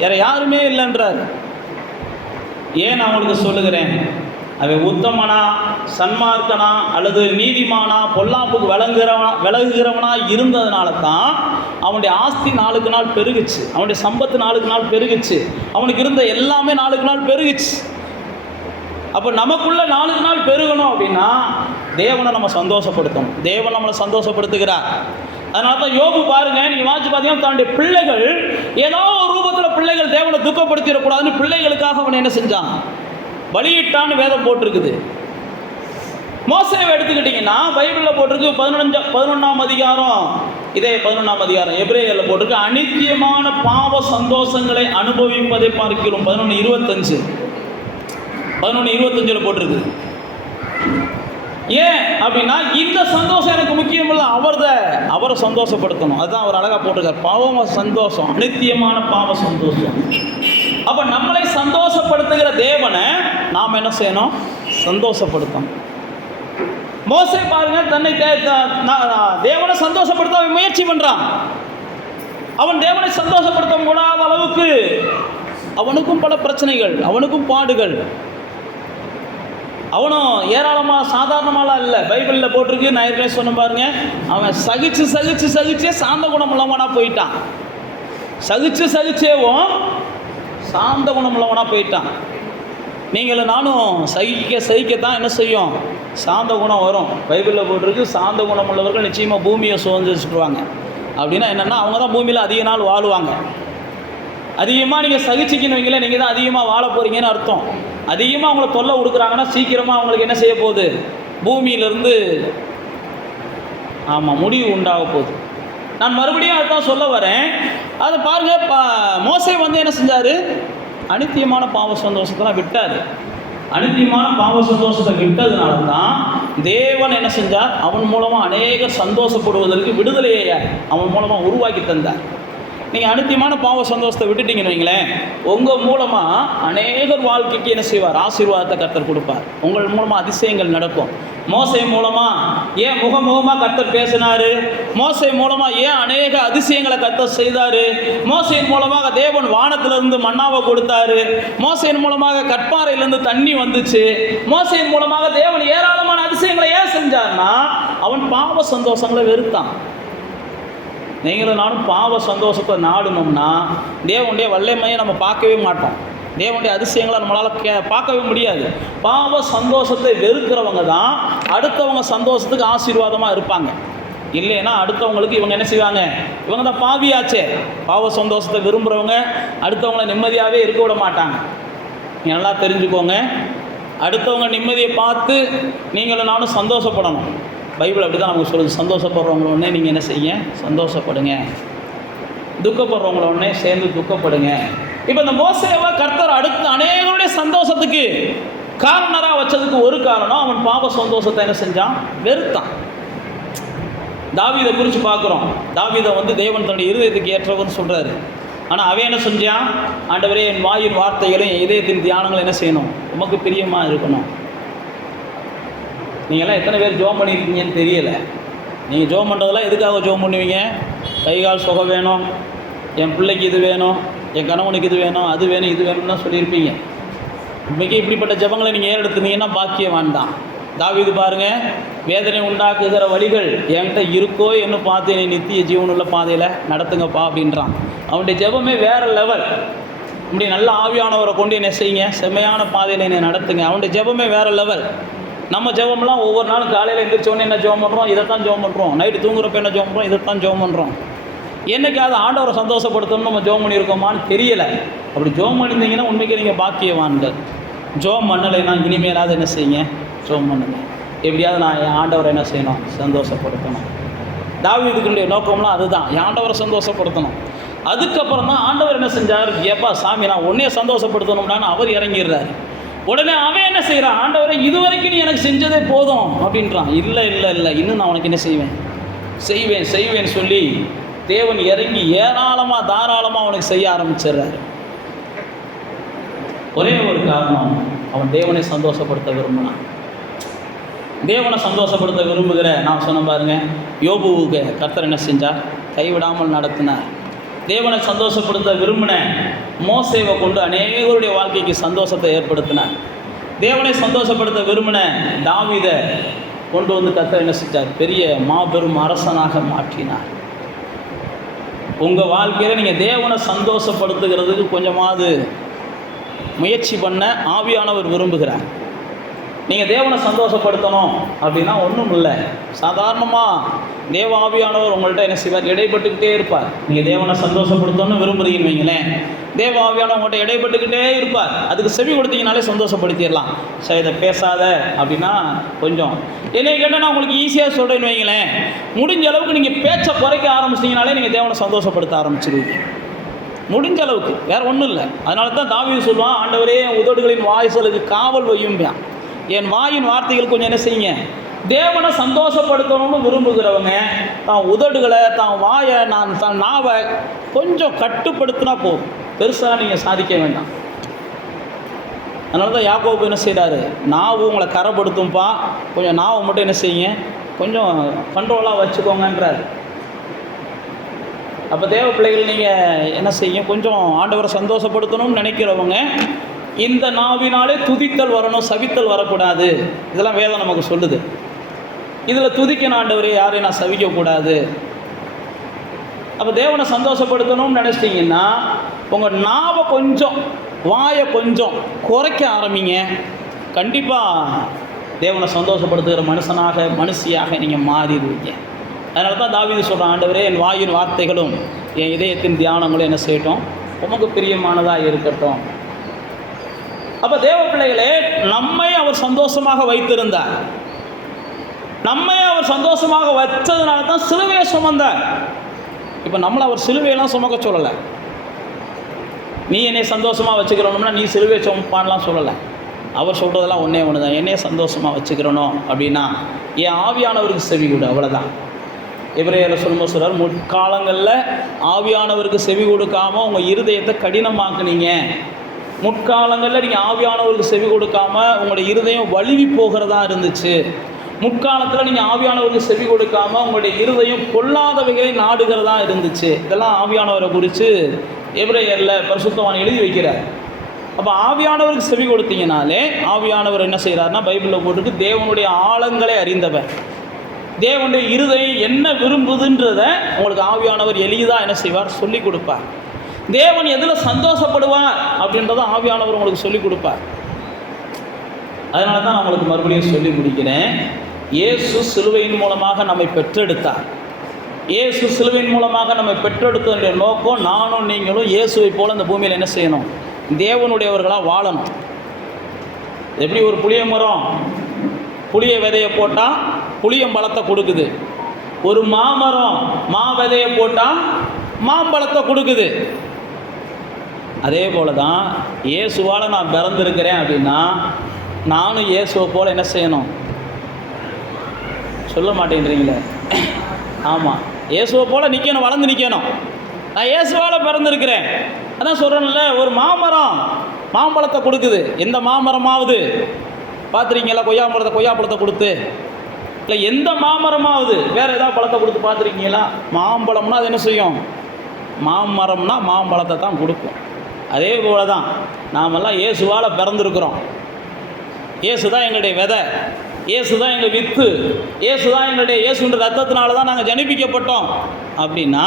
வேற யாருமே இல்லைன்றார். ஏன் அவனுக்கு சொல்லுகிறேன், அவன் உத்தமனா, சன்மார்க்கனா, அல்லது நீதிமானா, பொல்லாப்புக்கு விலகுகிறவனா இருந்ததுனால தான் அவனுடைய ஆஸ்தி நாளுக்கு நாள் பெருகுச்சு, அவனுடைய சம்பத்து நாளுக்கு நாள் பெருகுச்சு, அவனுக்கு இருந்த எல்லாமே நாளுக்கு நாள் பெருகுச்சு. அப்போ நமக்குள்ள நாளுக்கு நாள் பெருகணும் அப்படின்னா தேவனை நம்ம சந்தோஷப்படுத்தணும். தேவன் நம்மளை சந்தோஷப்படுத்துகிறார். அதனால தான் யோபு பாருங்க, நீங்கள் வாட்சி பார்த்தீங்கன்னா தன்னுடைய பிள்ளைகள் ஏதோ ஒரு ரூபத்தில் பிள்ளைகள் தேவனை துக்கப்படுத்திடக்கூடாதுன்னு பிள்ளைகளுக்காக அவன் என்ன செஞ்சான், பலியிட்டான்னு வேதம் போட்டிருக்குது. மோசேவை எடுத்துக்கிட்டிங்கன்னா பைபிளில் போட்டிருக்கு 11ஆம் அதிகாரம், இதே 11ஆம் அதிகாரம் எபிரேயரில் போட்டிருக்கு, அநித்தியமான பாவ சந்தோஷங்களை அனுபவிப்பதை பார்க்கிறோம். 11:25 போட்டிருக்கு. ஏன் அப்படின்னா இந்த சந்தோஷம் எனக்கு முக்கியம் இல்லை, அவரை சந்தோஷப்படுத்தணும். அதுதான் அவர் அழகாக போட்டிருக்கார், பாவ சந்தோஷம், அநித்தியமான பாவ சந்தோஷம். அப்போ நம்மளை சந்தோஷப்படுத்துகிற தேவனை நாம் என்ன செய்யணும், சந்தோஷப்படுத்தணும். மோசே பாருங்க, தன்னை தேவனை சந்தோஷப்படுத்த அவன் முயற்சி பண்ணுறான். அவன் தேவனை சந்தோஷப்படுத்த கூடாத அளவுக்கு அவனுக்கும் பல பிரச்சனைகள், அவனுக்கும் பாடுகள். அவனும் ஏராளமாக சாதாரணமாலாம் இல்லை. பைபிளில் போட்டிருக்கு, நான் ஏற்கனவே சொன்ன பாருங்க, அவன் சகிச்சே சாந்த குணம் உள்ளவனா போயிட்டான். சகிச்சேவும் சாந்த குணம் உள்ளவனா போயிட்டான். நீங்களும் நானும் சகிக்கத்தான் என்ன செய்யும், சாந்த குணம் வரும். பைபிளில் போட்டிருக்கு, சாந்த குணம் உள்ளவர்கள் நிச்சயமாக பூமியை சுதந்திரிச்சுக்குவாங்க. அப்படின்னா என்னென்னா அவங்க தான் பூமியில் அதிக நாள் வாழுவாங்க. அதிகமாக நீங்கள் சகிச்சிக்கணும் வைங்களேன், நீங்கள் தான் அதிகமாக வாழ போகிறீங்கன்னு அர்த்தம். அதிகமாக அவங்கள தொல்லை கொடுக்குறாங்கன்னா சீக்கிரமாக அவங்களுக்கு என்ன செய்ய போகுது, பூமியிலிருந்து முடிவு உண்டாக போகுது. நான் மறுபடியும் அதுதான் சொல்ல வரேன். அதை பாருங்கள், மோசே என்ன செஞ்சார், அநித்தியமான பாவ சந்தோஷத்தெல்லாம் விட்டார். அநித்தியமான பாவ சந்தோஷத்தை விட்டதுனால தான் தேவன் என்ன செஞ்சார், அவன் மூலமாக அநேகர் சந்தோஷப்படுவதற்கு விடுதலையை அவன் மூலமாக உருவாக்கி தந்தார். நீங்கள் அநித்தியமான பாவ சந்தோஷத்தை விட்டுட்டீங்கன்னு வைங்களேன், உங்கள் மூலமாக அநேகர் வாழ்க்கைக்கு என்ன செய்வார், ஆசீர்வாதத்தை கர்த்தர் கொடுப்பார். உங்கள் மூலமாக அதிசயங்கள் நடக்கும். மோசே மூலமாக ஏன் முகமுகமாக கர்த்தர் பேசினார், மோசே மூலமாக ஏன் அநேக அதிசயங்களை கர்த்தர் செய்தார், மோசையின் மூலமாக தேவன் வானத்திலிருந்து மன்னாவை கொடுத்தாரு, மோசையின் மூலமாக கற்பாறையிலிருந்து தண்ணி வந்துச்சு, மோசையின் மூலமாக தேவன் ஏராளமான அதிசயங்களை ஏன் செஞ்சார்னா அவன் பாவ சந்தோஷங்களை வெறுத்தான். நீங்களும் நானும் பாவ சந்தோஷத்தை நாடணும்னா தேவனுடைய வல்லமையை நம்ம பார்க்கவே மாட்டோம். தேவனுடைய அதிசயங்களை நம்மளால் பார்க்கவே முடியாது. பாவ சந்தோஷத்தை வெறுக்கிறவங்க தான் அடுத்தவங்க சந்தோஷத்துக்கு ஆசீர்வாதமாக இருப்பாங்க. இல்லைன்னா அடுத்தவங்களுக்கு இவங்க என்ன செய்வாங்க, இவங்க தான் பாவியாச்சே. பாவ சந்தோஷத்தை விரும்புகிறவங்க அடுத்தவங்களை நிம்மதியாகவே இருக்க விட மாட்டாங்க. நீங்கள் நல்லா தெரிஞ்சுக்கோங்க, அடுத்தவங்க நிம்மதியை பார்த்து நீங்களும் நானும் சந்தோஷப்படணும். பைபிள் அப்படி தான் நமக்கு சொல்லுது. சந்தோஷப்படுறவங்கள உடனே நீங்கள் என்ன செய்யுங்க, சந்தோஷப்படுங்க. துக்கப்படுறவங்கள உடனே சேர்ந்து துக்கப்படுங்க. இப்போ இந்த மோசேவை கர்த்தர் அடுத்த அநேகருடைய சந்தோஷத்துக்கு காரணராக வச்சதுக்கு ஒரு காரணம், அவன் பாவ சந்தோஷத்தை என்ன செஞ்சான், வெறுத்தான். தாவீதை குறித்து பார்க்குறோம். தாவீதை தேவன் தன்னுடைய இருதயத்துக்கு ஏற்றவர்னு சொல்கிறாரு. ஆனால் அவன் என்ன செஞ்சான், ஆண்டவரே என் வாயின் வார்த்தைகளும் என் இதயத்தின் தியானங்களும் என்ன செய்யணும், உமக்கு பிரியமாக இருக்கணும். நீங்கள்லாம் எத்தனை பேர் ஜோம் பண்ணியிருக்கீங்கன்னு தெரியலை. நீங்கள் ஜோம் பண்ணுறதெல்லாம் எதுக்காக ஜோம் பண்ணுவீங்க? கை கால் சுகம் வேணும், என் பிள்ளைக்கு இது வேணும், என் கணவனுக்கு இது வேணும், அது வேணும், இது வேணும்னு தான் சொல்லியிருப்பீங்க. இன்றைக்கி இப்படிப்பட்ட ஜபங்களை நீங்கள் ஏறெடுத்துனீங்கன்னா பாக்கியம் வேண்டாம். தாவீது பாருங்கள், வேதனை உண்டாக்குகிற வழிகள் என்கிட்ட இருக்கோ என்ன பார்த்து என்னை நித்திய ஜீவனுள்ள பாதையில் நடத்துங்கப்பா அப்படின்றான். அவனுடைய ஜெபமே வேறு லெவல். இப்படி நல்ல ஆவியானவரை கொண்டு என்ன செய்யுங்க, செம்மையான பாதையில் என்னை நடத்துங்க. அவனுடைய ஜெபமே வேறு லெவல். நம்ம ஜெபம்லாம் ஒவ்வொரு நாளும் காலையில் எழுந்திரிச்சோன்னே என்ன ஜெபம் பண்ணுறோம், இதைத்தான் ஜெபம் பண்ணுறோம். நைட்டு தூங்குறப்ப என்ன ஜெபம் பண்ணுறோம், இதைத்தான் ஜெபம் பண்ணுறோம். என்னைக்காவது ஆண்டவரை சந்தோஷப்படுத்தணும்னு நம்ம ஜெபம் பண்ணியிருக்கோமான்னு தெரியலை. அப்படி ஜெபம் பண்ணியிருந்தீங்கன்னா உண்மைக்கு நீங்கள் பாக்கியவான்கள். ஜெபம் பண்ணலைன்னா இனிமேலாவது என்ன செய்யுங்க, ஜெபம் பண்ணுங்க. எப்படியாவது நான் என் ஆண்டவரை என்ன செய்யணும், சந்தோஷப்படுத்தணும். தாவீதுக்குடைய நோக்கம்லாம் அதுதான், என் ஆண்டவரை சந்தோஷப்படுத்தணும். அதுக்கப்புறம் தான் ஆண்டவர் என்ன செஞ்சார், ஏப்பா சாமி நான் உன்னையே சந்தோஷப்படுத்தணும்டான்னு அவர் இறங்கிடுறாரு. உடனே அவன் என்ன செய்கிறான், ஆண்டவரை இதுவரைக்கும் நீ எனக்கு செஞ்சதே போதும் அப்படின்றான். இல்லை இல்லை இல்லை, இன்னும் நான் உனக்கு என்ன செய்வேன் சொல்லி தேவன் இறங்கி ஏராளமாக தாராளமாக அவனுக்கு செய்ய ஆரம்பிச்சிடுறாரு. ஒரே ஒரு காரணம், அவன் தேவனை சந்தோஷப்படுத்த விரும்பினான். தேவனை சந்தோஷப்படுத்த விரும்புகிற நான் சொன்ன பாருங்க, யோபுவுக்கு கர்த்தர் என்ன செஞ்சார், கைவிடாமல் நடத்தினார். தேவனை சந்தோஷப்படுத்த விரும்பின மோசேவை கொண்டு அநேகருடைய வாழ்க்கைக்கு சந்தோஷத்தை ஏற்படுத்தினார். தேவனை சந்தோஷப்படுத்த விரும்பின தாவீதை கொண்டு கர்த்தர் என்ன செஞ்சார், பெரிய மாபெரும் அரசனாக மாற்றினார். உங்கள் வாழ்க்கையில் நீங்கள் தேவனை சந்தோஷப்படுத்துகிறதுக்கு கொஞ்சமாவது முயற்சி பண்ண ஆவியானவர் விரும்புகிறார். நீங்கள் தேவனை சந்தோஷப்படுத்தணும் அப்படின்னா ஒன்றும் இல்லை, சாதாரணமாக தேவ ஆவியானவர் உங்கள்கிட்ட என்ன செய்வார், இடைப்பட்டுக்கிட்டே இருப்பார். நீங்கள் தேவனை சந்தோஷப்படுத்தணும்னு விரும்புகிறீங்கன்னு வைங்களேன், தேவ ஆவியானவர் உங்கள்கிட்ட இடைப்பட்டுக்கிட்டே இருப்பார். அதுக்கு செவி கொடுத்தீங்கனாலே சந்தோஷப்படுத்திடலாம். சரி இதை பேசாத அப்படின்னா கொஞ்சம் என்னை கேட்டால் நான் உங்களுக்கு ஈஸியாக சொல்கிறேன்னு வைங்களேன், முடிஞ்ச அளவுக்கு நீங்கள் பேச்சை குறைக்க ஆரம்பிச்சிட்டிங்கனாலே நீங்கள் தேவனை சந்தோஷப்படுத்த ஆரம்பிச்சிருவீங்க. முடிஞ்ச அளவுக்கு, வேறு ஒன்றும் இல்லை. அதனால தான் தாவீது சொல்லுவான், ஆண்டவரே என் உதடுகளின் வாய்ச்சலுக்கு காவல் வையும்பான். என் வாயின் வார்த்தைகள் கொஞ்சம் என்ன செய்யுங்க, தேவனை சந்தோஷப்படுத்தணும்னு விரும்புகிறவங்க தான் உதடுகளை, தான் வாயை, தான் நாவை கொஞ்சம் கட்டுப்படுத்தினா போதும், பெருசாக நீங்கள் சாதிக்க வேண்டாம். அதனால தான் யாக்கோபு என்ன செய்கிறாரு, நாவு உங்களை கரைப்படுத்தும்பா, கொஞ்சம் நாவை மட்டும் என்ன செய்யுங்க, கொஞ்சம் கண்ட்ரோலாக வச்சுக்கோங்கன்றார். அப்போ தேவ பிள்ளைகள் நீங்கள் என்ன செய்யும், கொஞ்சம் ஆண்டவரை சந்தோஷப்படுத்தணும்னு நினைக்கிறவங்க இந்த நாவினாலே துதித்தல் வரணும், சவித்தல் வரக்கூடாது. இதெல்லாம் வேதம் நமக்கு சொல்லுது. இதில் துதிக்கணும் ஆண்டவரே, யாரையும் நான் சவிக்கக்கூடாது. அப்போ தேவனை சந்தோஷப்படுத்தணும்னு நினச்சிட்டிங்கன்னா உங்கள் நாவை கொஞ்சம், வாயை கொஞ்சம் குறைக்க ஆரம்பிங்க. கண்டிப்பாக தேவனை சந்தோஷப்படுத்துகிற மனுஷியாக நீங்கள் மாறிடுவீங்க. அதனால தான் தாவீது சொல்கிறான், ஆண்டவரே என் வாயின் வார்த்தைகளும் என் இதயத்தின் தியானங்களும் என்ன செய்யட்டும், உமக்கு பிரியமானதாக இருக்கட்டும். அப்போ தேவ பிள்ளைகளே, நம்மை அவர் சந்தோஷமாக வைத்திருந்தார். நம்மை அவர் சந்தோஷமாக வச்சதுனால தான் சிலுவையை சுமந்தார். இப்போ நம்மளை அவர் சிலுவையெல்லாம் சுமக்க சொல்லலை. நீ என்னை சந்தோஷமாக வச்சுக்கிறோம்னா நீ சிலுவையை சுமப்பான்லாம் சொல்லலை. அவர் சொல்கிறதெல்லாம் ஒன்றே ஒன்று தான், என்னையே சந்தோஷமாக வச்சுக்கிறணும் அப்படின்னா என் ஆவியானவருக்கு செவி கொடு, அவ்வளோதான். எபிரேயரில் சொல்லும்போது சொல்கிறார், முற்காலங்களில் ஆவியானவருக்கு செவி கொடுக்காமல் உங்கள் இருதயத்தை கடினமாக்குனீங்க. முற்காலங்களில் நீங்கள் ஆவியானவருக்கு செவி கொடுக்காமல் உங்களுடைய இருதயம் வழுவி போகிறதா இருந்துச்சு. முற்காலத்தில் நீங்கள் ஆவியானவருக்கு செவி கொடுக்காமல் உங்களுடைய இருதயம் பொல்லாதவைகளை நாடுகிறதா இருந்துச்சு. இதெல்லாம் ஆவியானவரை குறித்து எபிரேயரில் பரிசுத்தவான் எழுதி வைக்கிறார். அப்போ ஆவியானவருக்கு செவி கொடுத்தீங்கனாலே ஆவியானவர் என்ன செய்கிறாருன்னா, பைபிளில் போட்டுருக்கு, தேவனுடைய ஆழங்களை அறிந்தவர், தேவனுடைய இருதயம் என்ன விரும்புதுன்றத உங்களுக்கு ஆவியானவர் எளிதாக என்ன செய்வார், சொல்லி கொடுப்பார். தேவன் எதில் சந்தோஷப்படுவார் அப்படின்றத ஆவியானவர் உங்களுக்கு சொல்லி கொடுப்பார். அதனால தான் நான் உங்களுக்கு மறுபடியும் சொல்லி முடிக்கிறேன். இயேசு சிலுவையின் மூலமாக நம்மை பெற்றெடுத்தார். இயேசு சிலுவையின் மூலமாக நம்மை பெற்றெடுத்ததுடைய நோக்கம், நானும் நீங்களும் இயேசுவை போல இந்த பூமியில் என்ன செய்யணும், தேவனுடையவர்களாக வாழணும். எப்படி ஒரு புளிய மரம் புளிய விதையை போட்டால் புளியம்பழத்தை கொடுக்குது, ஒரு மாமரம் விதையை போட்டால் மாம்பழத்தை கொடுக்குது. அதே போல தான் இயேசுவால் நான் பிறந்திருக்கிறேன் அப்படின்னா நானும் இயேசுவை போல் என்ன செய்யணும், சொல்ல மாட்டேங்கிறீங்களே? ஆமாம், இயேசுவை போல் நிற்கணும், வளர்ந்து நிற்கணும். நான் இயேசுவால் பிறந்திருக்கிறேன். அதான் சொல்கிறேன்ல, ஒரு மாமரம் மாம்பழத்தை கொடுக்குது. எந்த மாமரமாவது பார்த்துருக்கீங்களா கொய்யாப்பழத்தை கொடுத்து? இல்லை, எந்த மாமரமாவது வேறு ஏதாவது பழத்தை கொடுத்து பார்த்துருக்கீங்களா? மாம்பழம்னா அது என்ன செய்யும், மாமரம்னா மாம்பழத்தை தான் கொடுக்கும். அதே போல தான் நாமெல்லாம் இயேசுவால் பிறந்திருக்கிறோம். இயேசு தான் எங்களுடைய விதை, இயேசு தான் எங்கள் வித்து, இயேசு தான் எங்களுடைய இயேசுன்ற ரத்தத்தினால தான் நாங்கள் ஜனிப்பிக்கப்பட்டோம். அப்படின்னா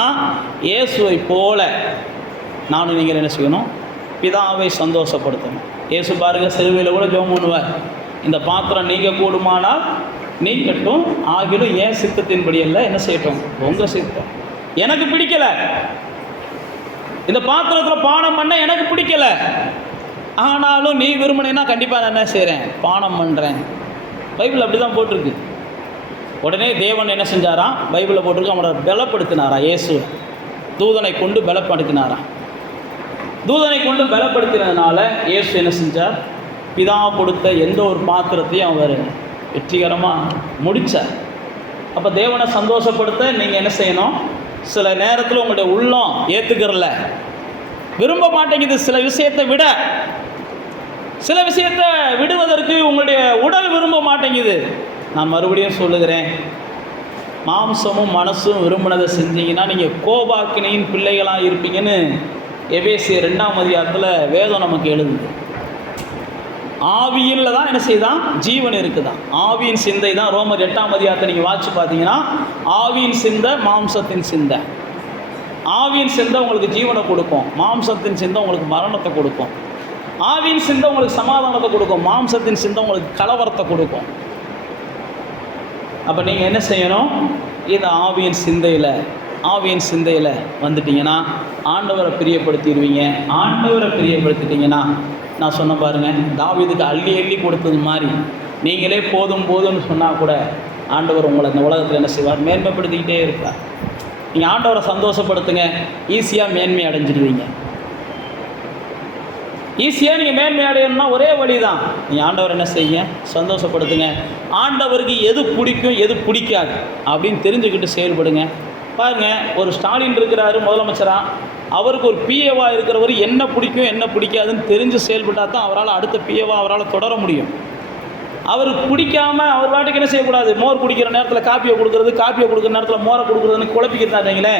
இயேசுவை போல நானும் நீங்கள் என்ன செய்யணும், பிதாவை சந்தோஷப்படுத்தணும். இயேசு பாருங்கள், சிலுவையில் கூட ஜெபம் பண்ணுவார், இந்த பாத்திரம் நீங்க கூடுமானால் நீங்கட்டும், ஆகிலும் ஏன் சித்தத்தின்படி அல்ல என்ன செய்யட்டும், உங்கள் சித்தம். எனக்கு பிடிக்கலை, இந்த பாத்திரத்தில் பானம் பண்ண எனக்கு பிடிக்கலை, ஆனாலும் நீ விரும்பினேன்னா கண்டிப்பாக நான் என்ன செய்கிறேன், பானம் பண்ணுறேன். பைபிள் அப்படி தான் போட்டிருக்கு. உடனே தேவன் என்ன செஞ்சாராம், பைபிளில் போட்டிருக்கு, அவனை பலப்படுத்தினாரா, இயேசு தூதனை கொண்டு பலப்படுத்தினாரா. தூதனை கொண்டு பலப்படுத்தினதுனால இயேசு என்ன செஞ்சார், பிதா கொடுத்த எந்த ஒரு பாத்திரத்தையும் அவர் வெற்றிகரமாக முடித்தார். அப்போ தேவனை சந்தோஷப்படுத்த நீங்கள் என்ன செய்யணும், சில நேரத்தில் உங்களுடைய உள்ளம் ஏற்றுக்கிறல, விரும்ப மாட்டேங்குது. சில விஷயத்தை விடுவதற்கு உங்களுடைய உடல் விரும்ப மாட்டேங்குது. நான் மறுபடியும் சொல்லுகிறேன், மாம்சமும் மனசும் விரும்பினதை செஞ்சீங்கன்னா நீங்கள் கோபாக்கினியின் பிள்ளைகளாக இருப்பீங்கன்னு எபேசியர் 2ஆம் அதிகாரத்தில் வேதம் நமக்கு எழுதுது. ஆவியில் தான் என்ன செய்தான், ஜீவன் இருக்குதான். ஆவியின் சிந்தை தான் ரோமர் 8ஆம் அதிகாரத்தை நீங்கள் வாட்சி பார்த்தீங்கன்னா, ஆவியின் சிந்தை மாம்சத்தின் சிந்தை. ஆவியின் சிந்தை உங்களுக்கு ஜீவனை கொடுக்கும், மாம்சத்தின் சிந்தை உங்களுக்கு மரணத்தை கொடுக்கும். ஆவியின் சிந்தை உங்களுக்கு சமாதானத்தை கொடுக்கும், மாம்சத்தின் சிந்தை உங்களுக்கு கலவரத்தை கொடுக்கும். அப்போ நீங்கள் என்ன செய்யணும், இந்த ஆவியின் சிந்தையில் வந்துட்டீங்கன்னா ஆண்டவரை பிரியப்படுத்திடுவீங்க. ஆண்டவரை பிரியப்படுத்திட்டீங்கன்னா நான் சொன்ன பாருங்கள், தாவீதுக்கு அள்ளி அள்ளி கொடுத்தது மாதிரி நீங்களே போதும் போதும்னு சொன்னால் கூட ஆண்டவர் உங்களை இந்த உலகத்தில் என்ன செய்வார், மேன்மைப்படுத்திக்கிட்டே இருப்பார். நீங்கள் ஆண்டவரை சந்தோஷப்படுத்துங்க, ஈஸியாக மேன்மை அடைஞ்சிடுவீங்க. ஈஸியாக நீங்கள் மேன்மை அடையணும்னா ஒரே வழி தான், நீங்கள் ஆண்டவர் என்ன செய்யுங்க, சந்தோஷப்படுத்துங்க. ஆண்டவருக்கு எது பிடிக்கும் எது பிடிக்காது அப்படின்னு தெரிஞ்சுக்கிட்டு செயல்படுங்க. பாருங்கள், ஒரு ஸ்டாலின் இருக்கிறாரு முதலமைச்சராக, அவருக்கு ஒரு பிஏவாக இருக்கிறவர் என்ன பிடிக்கும் என்ன பிடிக்காதுன்னு தெரிஞ்சு செயல்பட்டால் தான் அவரால் அடுத்த பிஏவாக அவரால் தொடர முடியும். அவருக்கு பிடிக்காமல் அவர் வாட்டுக்கு என்ன செய்யக்கூடாது, மோர் குடிக்கிற நேரத்தில் காப்பியை கொடுக்குற நேரத்தில் மோரை கொடுக்குறதுன்னு குழப்பிக்கிறதாங்களே.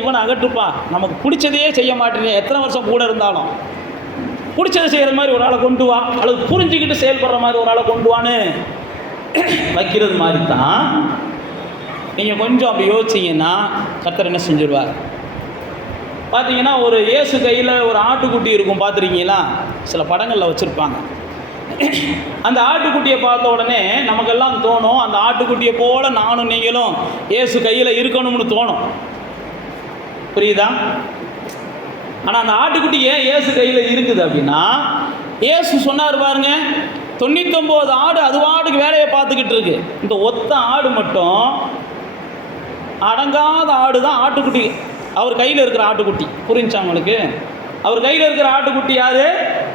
இவனை அகற்றுப்பா, நமக்கு பிடிச்சதையே செய்ய மாட்டேங்க, எத்தனை வருஷம் கூட இருந்தாலும் பிடிச்சதை செய்கிற மாதிரி ஒரு ஆளை கொண்டு வா, அல்லது புரிஞ்சுக்கிட்டு செயல்படுற மாதிரி ஒரு ஆளை கொண்டு வான்னு வைக்கிறது மாதிரி தான். நீங்கள் கொஞ்சம் அப்படி யோசிச்சிங்கன்னா கர்த்தர் என்ன செஞ்சுருவார். பார்த்தீங்கன்னா ஒரு இயேசு கையில் ஒரு ஆட்டுக்குட்டி இருக்கும், பார்த்துருக்கீங்களா? சில படங்களில் வச்சுருப்பாங்க. அந்த ஆட்டுக்குட்டியை பார்த்த உடனே நமக்கெல்லாம் தோணும், அந்த ஆட்டுக்குட்டியை போல நானும் நீங்களும் இயேசு கையில் இருக்கணும்னு தோணும். புரியுதா? ஆனால் அந்த ஆட்டுக்குட்டி ஏன் இயேசு கையில் இருக்குது அப்படின்னா, இயேசு சொன்னார் பாருங்க, 99 ஆடு அது வாட்டுக்கு வேலையை பார்த்துக்கிட்டு இருக்கு, இந்த ஒத்த ஆடு மட்டும் அடங்காத ஆடு தான் ஆட்டுக்குட்டி. அவர் கையில் இருக்கிற ஆட்டுக்குட்டி, புரிஞ்சா உங்களுக்கு? அவர் கையில் இருக்கிற ஆட்டுக்குட்டி யாரு?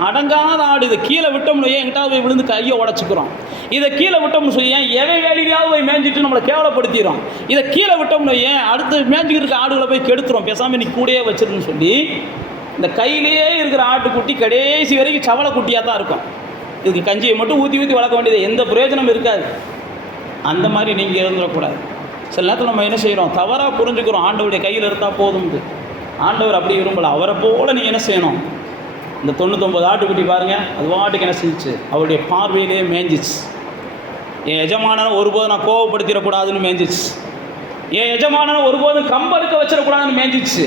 அடங்காத ஆடு. இதை கீழே விட்டோம்னு என்கிட்ட போய் விழுந்து கையை உடச்சிக்கிறோம். இதை கீழே விட்டோம்னு சொல்லி எவை வேலையாவது போய் மேய்ஞ்சிட்டு நம்மளை கேவலப்படுத்திடும். இதை கீழே விட்டோம்னு அடுத்து மேய்ஞ்சிக்கிட்டு இருக்க ஆடுகளை போய் கெடுத்துரும். பேசாமல் இன்னைக்கு கூடயே வச்சிருன்னு சொல்லி இந்த கையிலேயே இருக்கிற ஆட்டுக்குட்டி கடைசி வரைக்கும் சவளை குட்டியாக தான் இருக்கும். இதுக்கு கஞ்சியை மட்டும் ஊற்றி வளர்க்க வேண்டியது, எந்த பிரயோஜனம் இருக்காது. அந்த மாதிரி நீங்கள் இருந்துடக்கூடாது. சில நேரத்தில் நம்ம என்ன செய்கிறோம், தவறாக புரிஞ்சுக்கிறோம், ஆண்டவருடைய கையில் இருந்தால் போதும். ஆண்டவர் அப்படி விரும்பலை. அவரை போல் நீங்கள் என்ன செய்யணும், இந்த 99 ஆட்டுக்குட்டி பாருங்கள், அது வாட்டுக்கு என்ன செஞ்சிச்சு, அவருடைய பார்வையிலே மேய்ஞ்சிச்சு. என் எஜமானனை ஒருபோதும் நான் கோவப்படுத்திடக்கூடாதுன்னு மேய்ஞ்சிச்சு. என் எஜமானனை ஒருபோதும் கம்பெடுக்க வச்சிடக்கூடாதுன்னு மேய்ஞ்சிச்சு.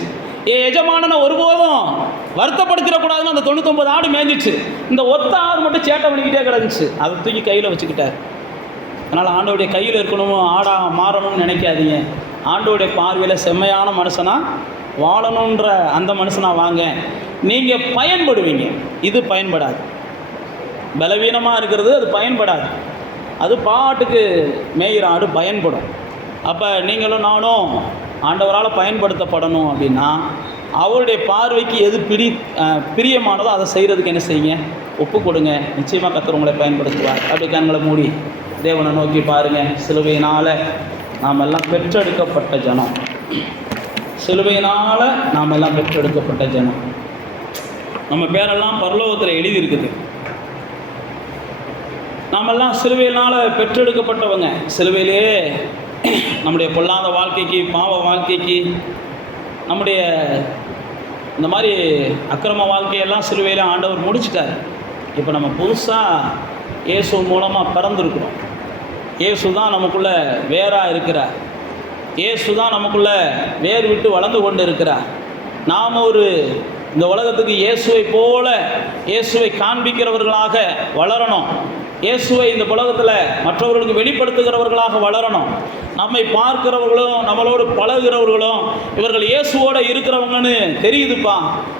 என் எஜமானனை ஒருபோதும் வருத்தப்படுத்திடக்கூடாதுன்னு அந்த 99 ஆடு மேய்ஞ்சிச்சு. இந்த ஒத்த ஆடு மட்டும் சேட்டை பண்ணிக்கிட்டே கிடந்துச்சு. அதை தூக்கி கையில் வச்சுக்கிட்டார். அதனால் ஆண்டவருடைய கையில் இருக்கணும், ஆடாக மாறணும்னு நினைக்காதீங்க. ஆண்டவருடைய பார்வையில் செம்மையான மனுஷனாக வாழணுன்ற அந்த மனுஷனாக வாங்க. நீங்கள் பயன்படுவீங்க. இது பயன்படாது. பலவீனமாக இருக்கிறது அது பயன்படாது. அது பாட்டுக்கு மேய்கிற ஆடு பயன்படும். அப்போ நீங்களும் நானும் ஆண்டவரால் பயன்படுத்தப்படணும் அப்படின்னா அவருடைய பார்வைக்கு எது பிரியமானதோ அதை செய்கிறதுக்கு என்ன செய்யுங்க, ஒப்பு கொடுங்க. நிச்சயமாக கர்த்தர் உங்களை பயன்படுத்துவார். அப்படி கண்களை மூடி தேவனை நோக்கி பாருங்கள். சிலுவையினால் நாம் எல்லாம் பெற்றெடுக்கப்பட்ட ஜனம். சிலுவையினால் நாம் எல்லாம் பெற்றெடுக்கப்பட்ட ஜனம். நம்ம பேரெல்லாம் பரலோகத்தில் எழுதியிருக்குது. நாமெல்லாம் சிலுவையினால் பெற்றெடுக்கப்பட்டவங்க. சிலுவையிலே நம்முடைய பொல்லாத வாழ்க்கைக்கு, பாவ வாழ்க்கைக்கு, நம்முடைய இந்த மாதிரி அக்கிரம வாழ்க்கையெல்லாம் சிலுவையில் ஆண்டவர் முடிச்சிட்டார். இப்போ நம்ம புதுசாக இயேசு மூலமாக பிறந்திருக்கிறோம். இயேசு தான் நமக்குள்ளே வேராக இருக்கிறார். இயேசு தான் நமக்குள்ளே வேர் விட்டு வளர்ந்து கொண்டு இருக்கிறார். நாம் இந்த உலகத்துக்கு இயேசுவை போல இயேசுவை காண்பிக்கிறவர்களாக வளரணும். இயேசுவை இந்த உலகத்தில் மற்றவர்களுக்கு வெளிப்படுத்துகிறவர்களாக வளரணும். நம்மை பார்க்கிறவர்களும் நம்மளோடு பழகுகிறவர்களும் இவர்கள் இயேசுவோடு இருக்கிறவங்கன்னு தெரியுதுப்பா,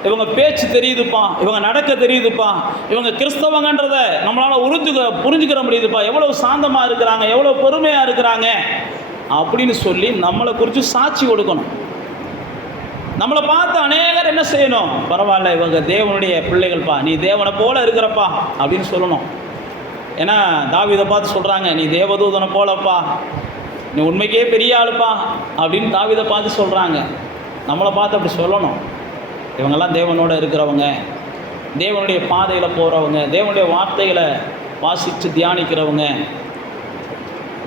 இவங்க பேச்சு தெரியுதுப்பா, இவங்க நடக்க தெரியுதுப்பா, இவங்க கிறிஸ்தவங்கன்றதை நம்மளால் புரிஞ்சுக்கிற முடியுதுப்பா, எவ்வளோ சாந்தமாக இருக்கிறாங்க, எவ்வளோ பொறுமையாக இருக்கிறாங்க அப்படின்னு சொல்லி நம்மளை குறித்து சாட்சி கொடுக்கணும். நம்மளை பார்த்து அநேகர் என்ன செய்யணும், பரவாயில்ல இவங்க தேவனுடைய பிள்ளைகள்ப்பா, நீ தேவனை போல இருக்கிறப்பா அப்படின்னு சொல்லணும். ஏன்னா தாவீதை பார்த்து சொல்கிறாங்க, நீ தேவதூதனை போலப்பா, நீ உண்மைக்கே பெரிய ஆளுப்பா அப்படின்னு தாவீதை பார்த்து சொல்கிறாங்க. நம்மளை பார்த்து அப்படி சொல்லணும். இவங்கெல்லாம் தேவனோட இருக்கிறவங்க, தேவனுடைய பாதையில் போகிறவங்க, தேவனுடைய வார்த்தைகளை வாசித்து தியானிக்கிறவங்க,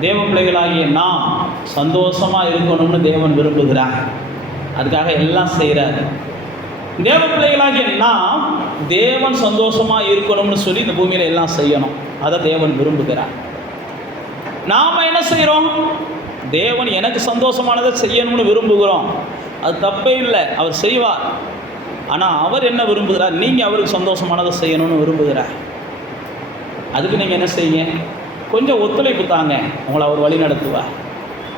தேவ பிள்ளைகளாகிய நாம் சந்தோஷமாக இருக்கணும்னு தேவன் விரும்புகிறார். அதுக்காக எல்லாம் செய்கிறார். தேவ பிள்ளைகளாகிய நாம் தேவன் சந்தோஷமாக இருக்கணும்னு சொல்லி இந்த பூமியில் எல்லாம் செய்யணும். அதை தேவன் விரும்புகிறார். நாம் என்ன செய்கிறோம், தேவன் எனக்கு சந்தோஷமானதை செய்யணும்னு விரும்புகிறோம். அது தப்பே இல்லை, அவர் செய்வார். ஆனால் அவர் என்ன விரும்புகிறார், நீங்கள் அவருக்கு சந்தோஷமானதை செய்யணும்னு விரும்புகிறார். அதுக்கு நீங்கள் என்ன செய்யுங்க, கொஞ்சம் ஒத்துழைப்பு தாங்க, உங்களை அவர் வழி நடத்துவார்.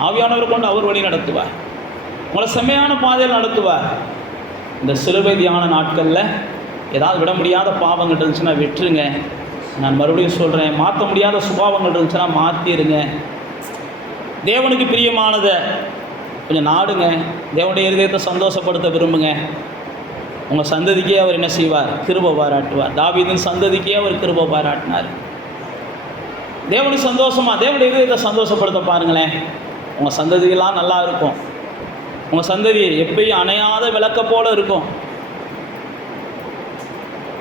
ஆவியானவர் கொண்டு அவர் வழி நடத்துவார், உங்களை செம்மையான பாதையில் நடத்துவார். இந்த சிலுவை தியான நாட்களில் ஏதாவது விட முடியாத பாவங்கள் இருந்துச்சுன்னா விட்டுருங்க. நான் மறுபடியும் சொல்கிறேன், மாற்ற முடியாத சுபாவங்கள் இருந்துச்சுன்னா மாற்றிடுங்க. தேவனுக்கு பிரியமானதை கொஞ்சம் நாடுங்க. தேவனுடைய இருதயத்தை சந்தோஷப்படுத்த விரும்புங்க. உங்கள் சந்ததிக்கே அவர் என்ன செய்வார், கிருபை பாராட்டுவார். தாவீதின் சந்ததிக்கே அவர் கிருபை பாராட்டினார். தேவனுக்கு சந்தோஷமாக தேவனுடைய இருதயத்தை சந்தோஷப்படுத்த பாருங்களேன். உங்கள் சந்ததியெல்லாம் நல்லா இருக்கும். உங்கள் சந்ததி எப்பயும் அணையாத விளக்க போல இருக்கும்.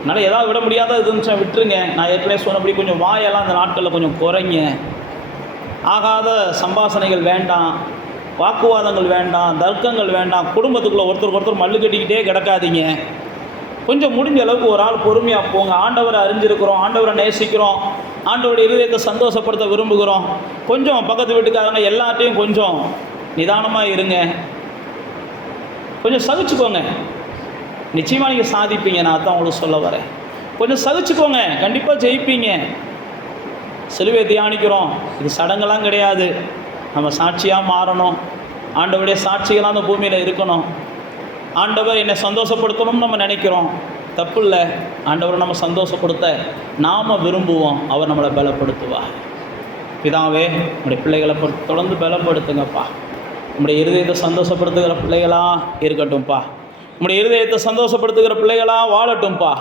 அதனால் ஏதாவது விட முடியாத இருந்துச்சுன்னா விட்டுருங்க. நான் ஏற்கனவே சொன்னபடி கொஞ்சம் வாயெல்லாம் அந்த நாட்களில் கொஞ்சம் குறைங்க. ஆகாத சம்பாஷணைகள் வேண்டாம், வாக்குவாதங்கள் வேண்டாம், தர்க்கங்கள் வேண்டாம். குடும்பத்துக்குள்ளே ஒருத்தருக்கு ஒருத்தர் மல்லு கட்டிக்கிட்டே கிடக்காதீங்க. கொஞ்சம் முடிஞ்ச அளவுக்கு ஒரு ஆள் பொறுமையாக போங்க. ஆண்டவரை அறிஞ்சிருக்கிறோம், ஆண்டவரை நேசிக்கிறோம், ஆண்டவருடைய இருதயத்தை சந்தோஷப்படுத்த விரும்புகிறோம். கொஞ்சம் பக்கத்து வீட்டுக்காரங்க எல்லாத்தையும் கொஞ்சம் நிதானமாக இருங்க. கொஞ்சம் சகிச்சுக்கோங்க. நிச்சயமாக நீங்கள் சாதிப்பீங்க. நான் தான் உங்களுக்கு சொல்ல வரேன். கொஞ்சம் சகிச்சுக்கோங்க, கண்டிப்பாக ஜெயிப்பீங்க. சிலுவை தியானிக்கிறோம், இது சடங்கெல்லாம் கிடையாது. நம்ம சாட்சியாக மாறணும். ஆண்டவருடைய சாட்சிகளாக அந்த பூமியில் இருக்கணும். ஆண்டவர் என்னை சந்தோஷப்படுத்தணும்னு நம்ம நினைக்கிறோம், தப்பு இல்லை. ஆண்டவரை நம்ம சந்தோஷப்படுத்த நாம் விரும்புவோம், அவர் நம்மளை பலப்படுத்துவார். பிதாவே, நம்முடைய பிள்ளைகளை தொடர்ந்து பலப்படுத்துங்கப்பா. நம்முடைய இருதயத்தை சந்தோஷப்படுத்துகிற பிள்ளைகளாக இருக்கட்டும்ப்பா. நம்முடைய இருதயத்தை சந்தோஷப்படுத்துகிற பிள்ளைகளாக வாழட்டும்ப்பா.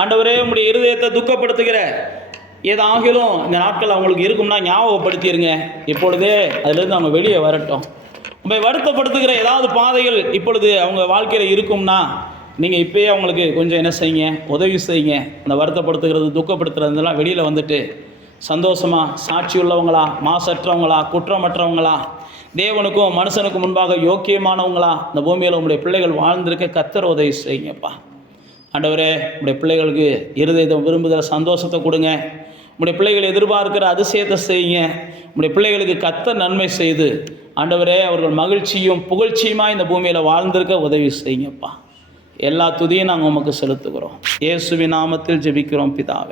ஆண்டவரே, நம்முடைய இருதயத்தை துக்கப்படுத்துகிற ஏதாகிலும் இந்த நாட்கள் அவங்களுக்கு இருக்கும்னா ஞாபகப்படுத்திடுங்க. இப்பொழுதே அதிலிருந்து அவங்க வெளியே வரட்டும். நம்ம வருத்தப்படுத்துகிற ஏதாவது பாதைகள் இப்பொழுது அவங்க வாழ்க்கையில் இருக்கும்னா நீங்கள் இப்போயே அவங்களுக்கு கொஞ்சம் என்ன செய்யுங்க, உதவி செய்யுங்க. அந்த வருத்தப்படுத்துகிறது, துக்கப்படுத்துறதுலாம் வெளியில் வந்துட்டு சந்தோஷமாக சாட்சி உள்ளவங்களா, மாசற்றவங்களா, குற்றமற்றவங்களா, தேவனுக்கும் மனுஷனுக்கும் முன்பாக யோக்கியமானவங்களா இந்த பூமியில் உங்களுடைய பிள்ளைகள் வாழ்ந்திருக்க கர்த்தர் உதவி செய்யுங்கப்பா. ஆண்டவரே, உடைய பிள்ளைகளுக்கு இருதயத்தை விரும்புகிற சந்தோஷத்தை கொடுங்க. உடைய பிள்ளைகள் எதிர்பார்க்கிற அதிசயத்தை செய்யுங்க. உடைய பிள்ளைகளுக்கு கர்த்தர் நன்மை செய்து ஆண்டவரே, அவர்கள் மகிழ்ச்சியும் புகழ்ச்சியுமாக இந்த பூமியில் வாழ்ந்திருக்க உதவி செய்யுங்கப்பா. எல்லா துதியும் நாங்கள் உமக்கு செலுத்துகிறோம். இயேசுவின் நாமத்தில் ஜெபிக்கிறோம் பிதாவே.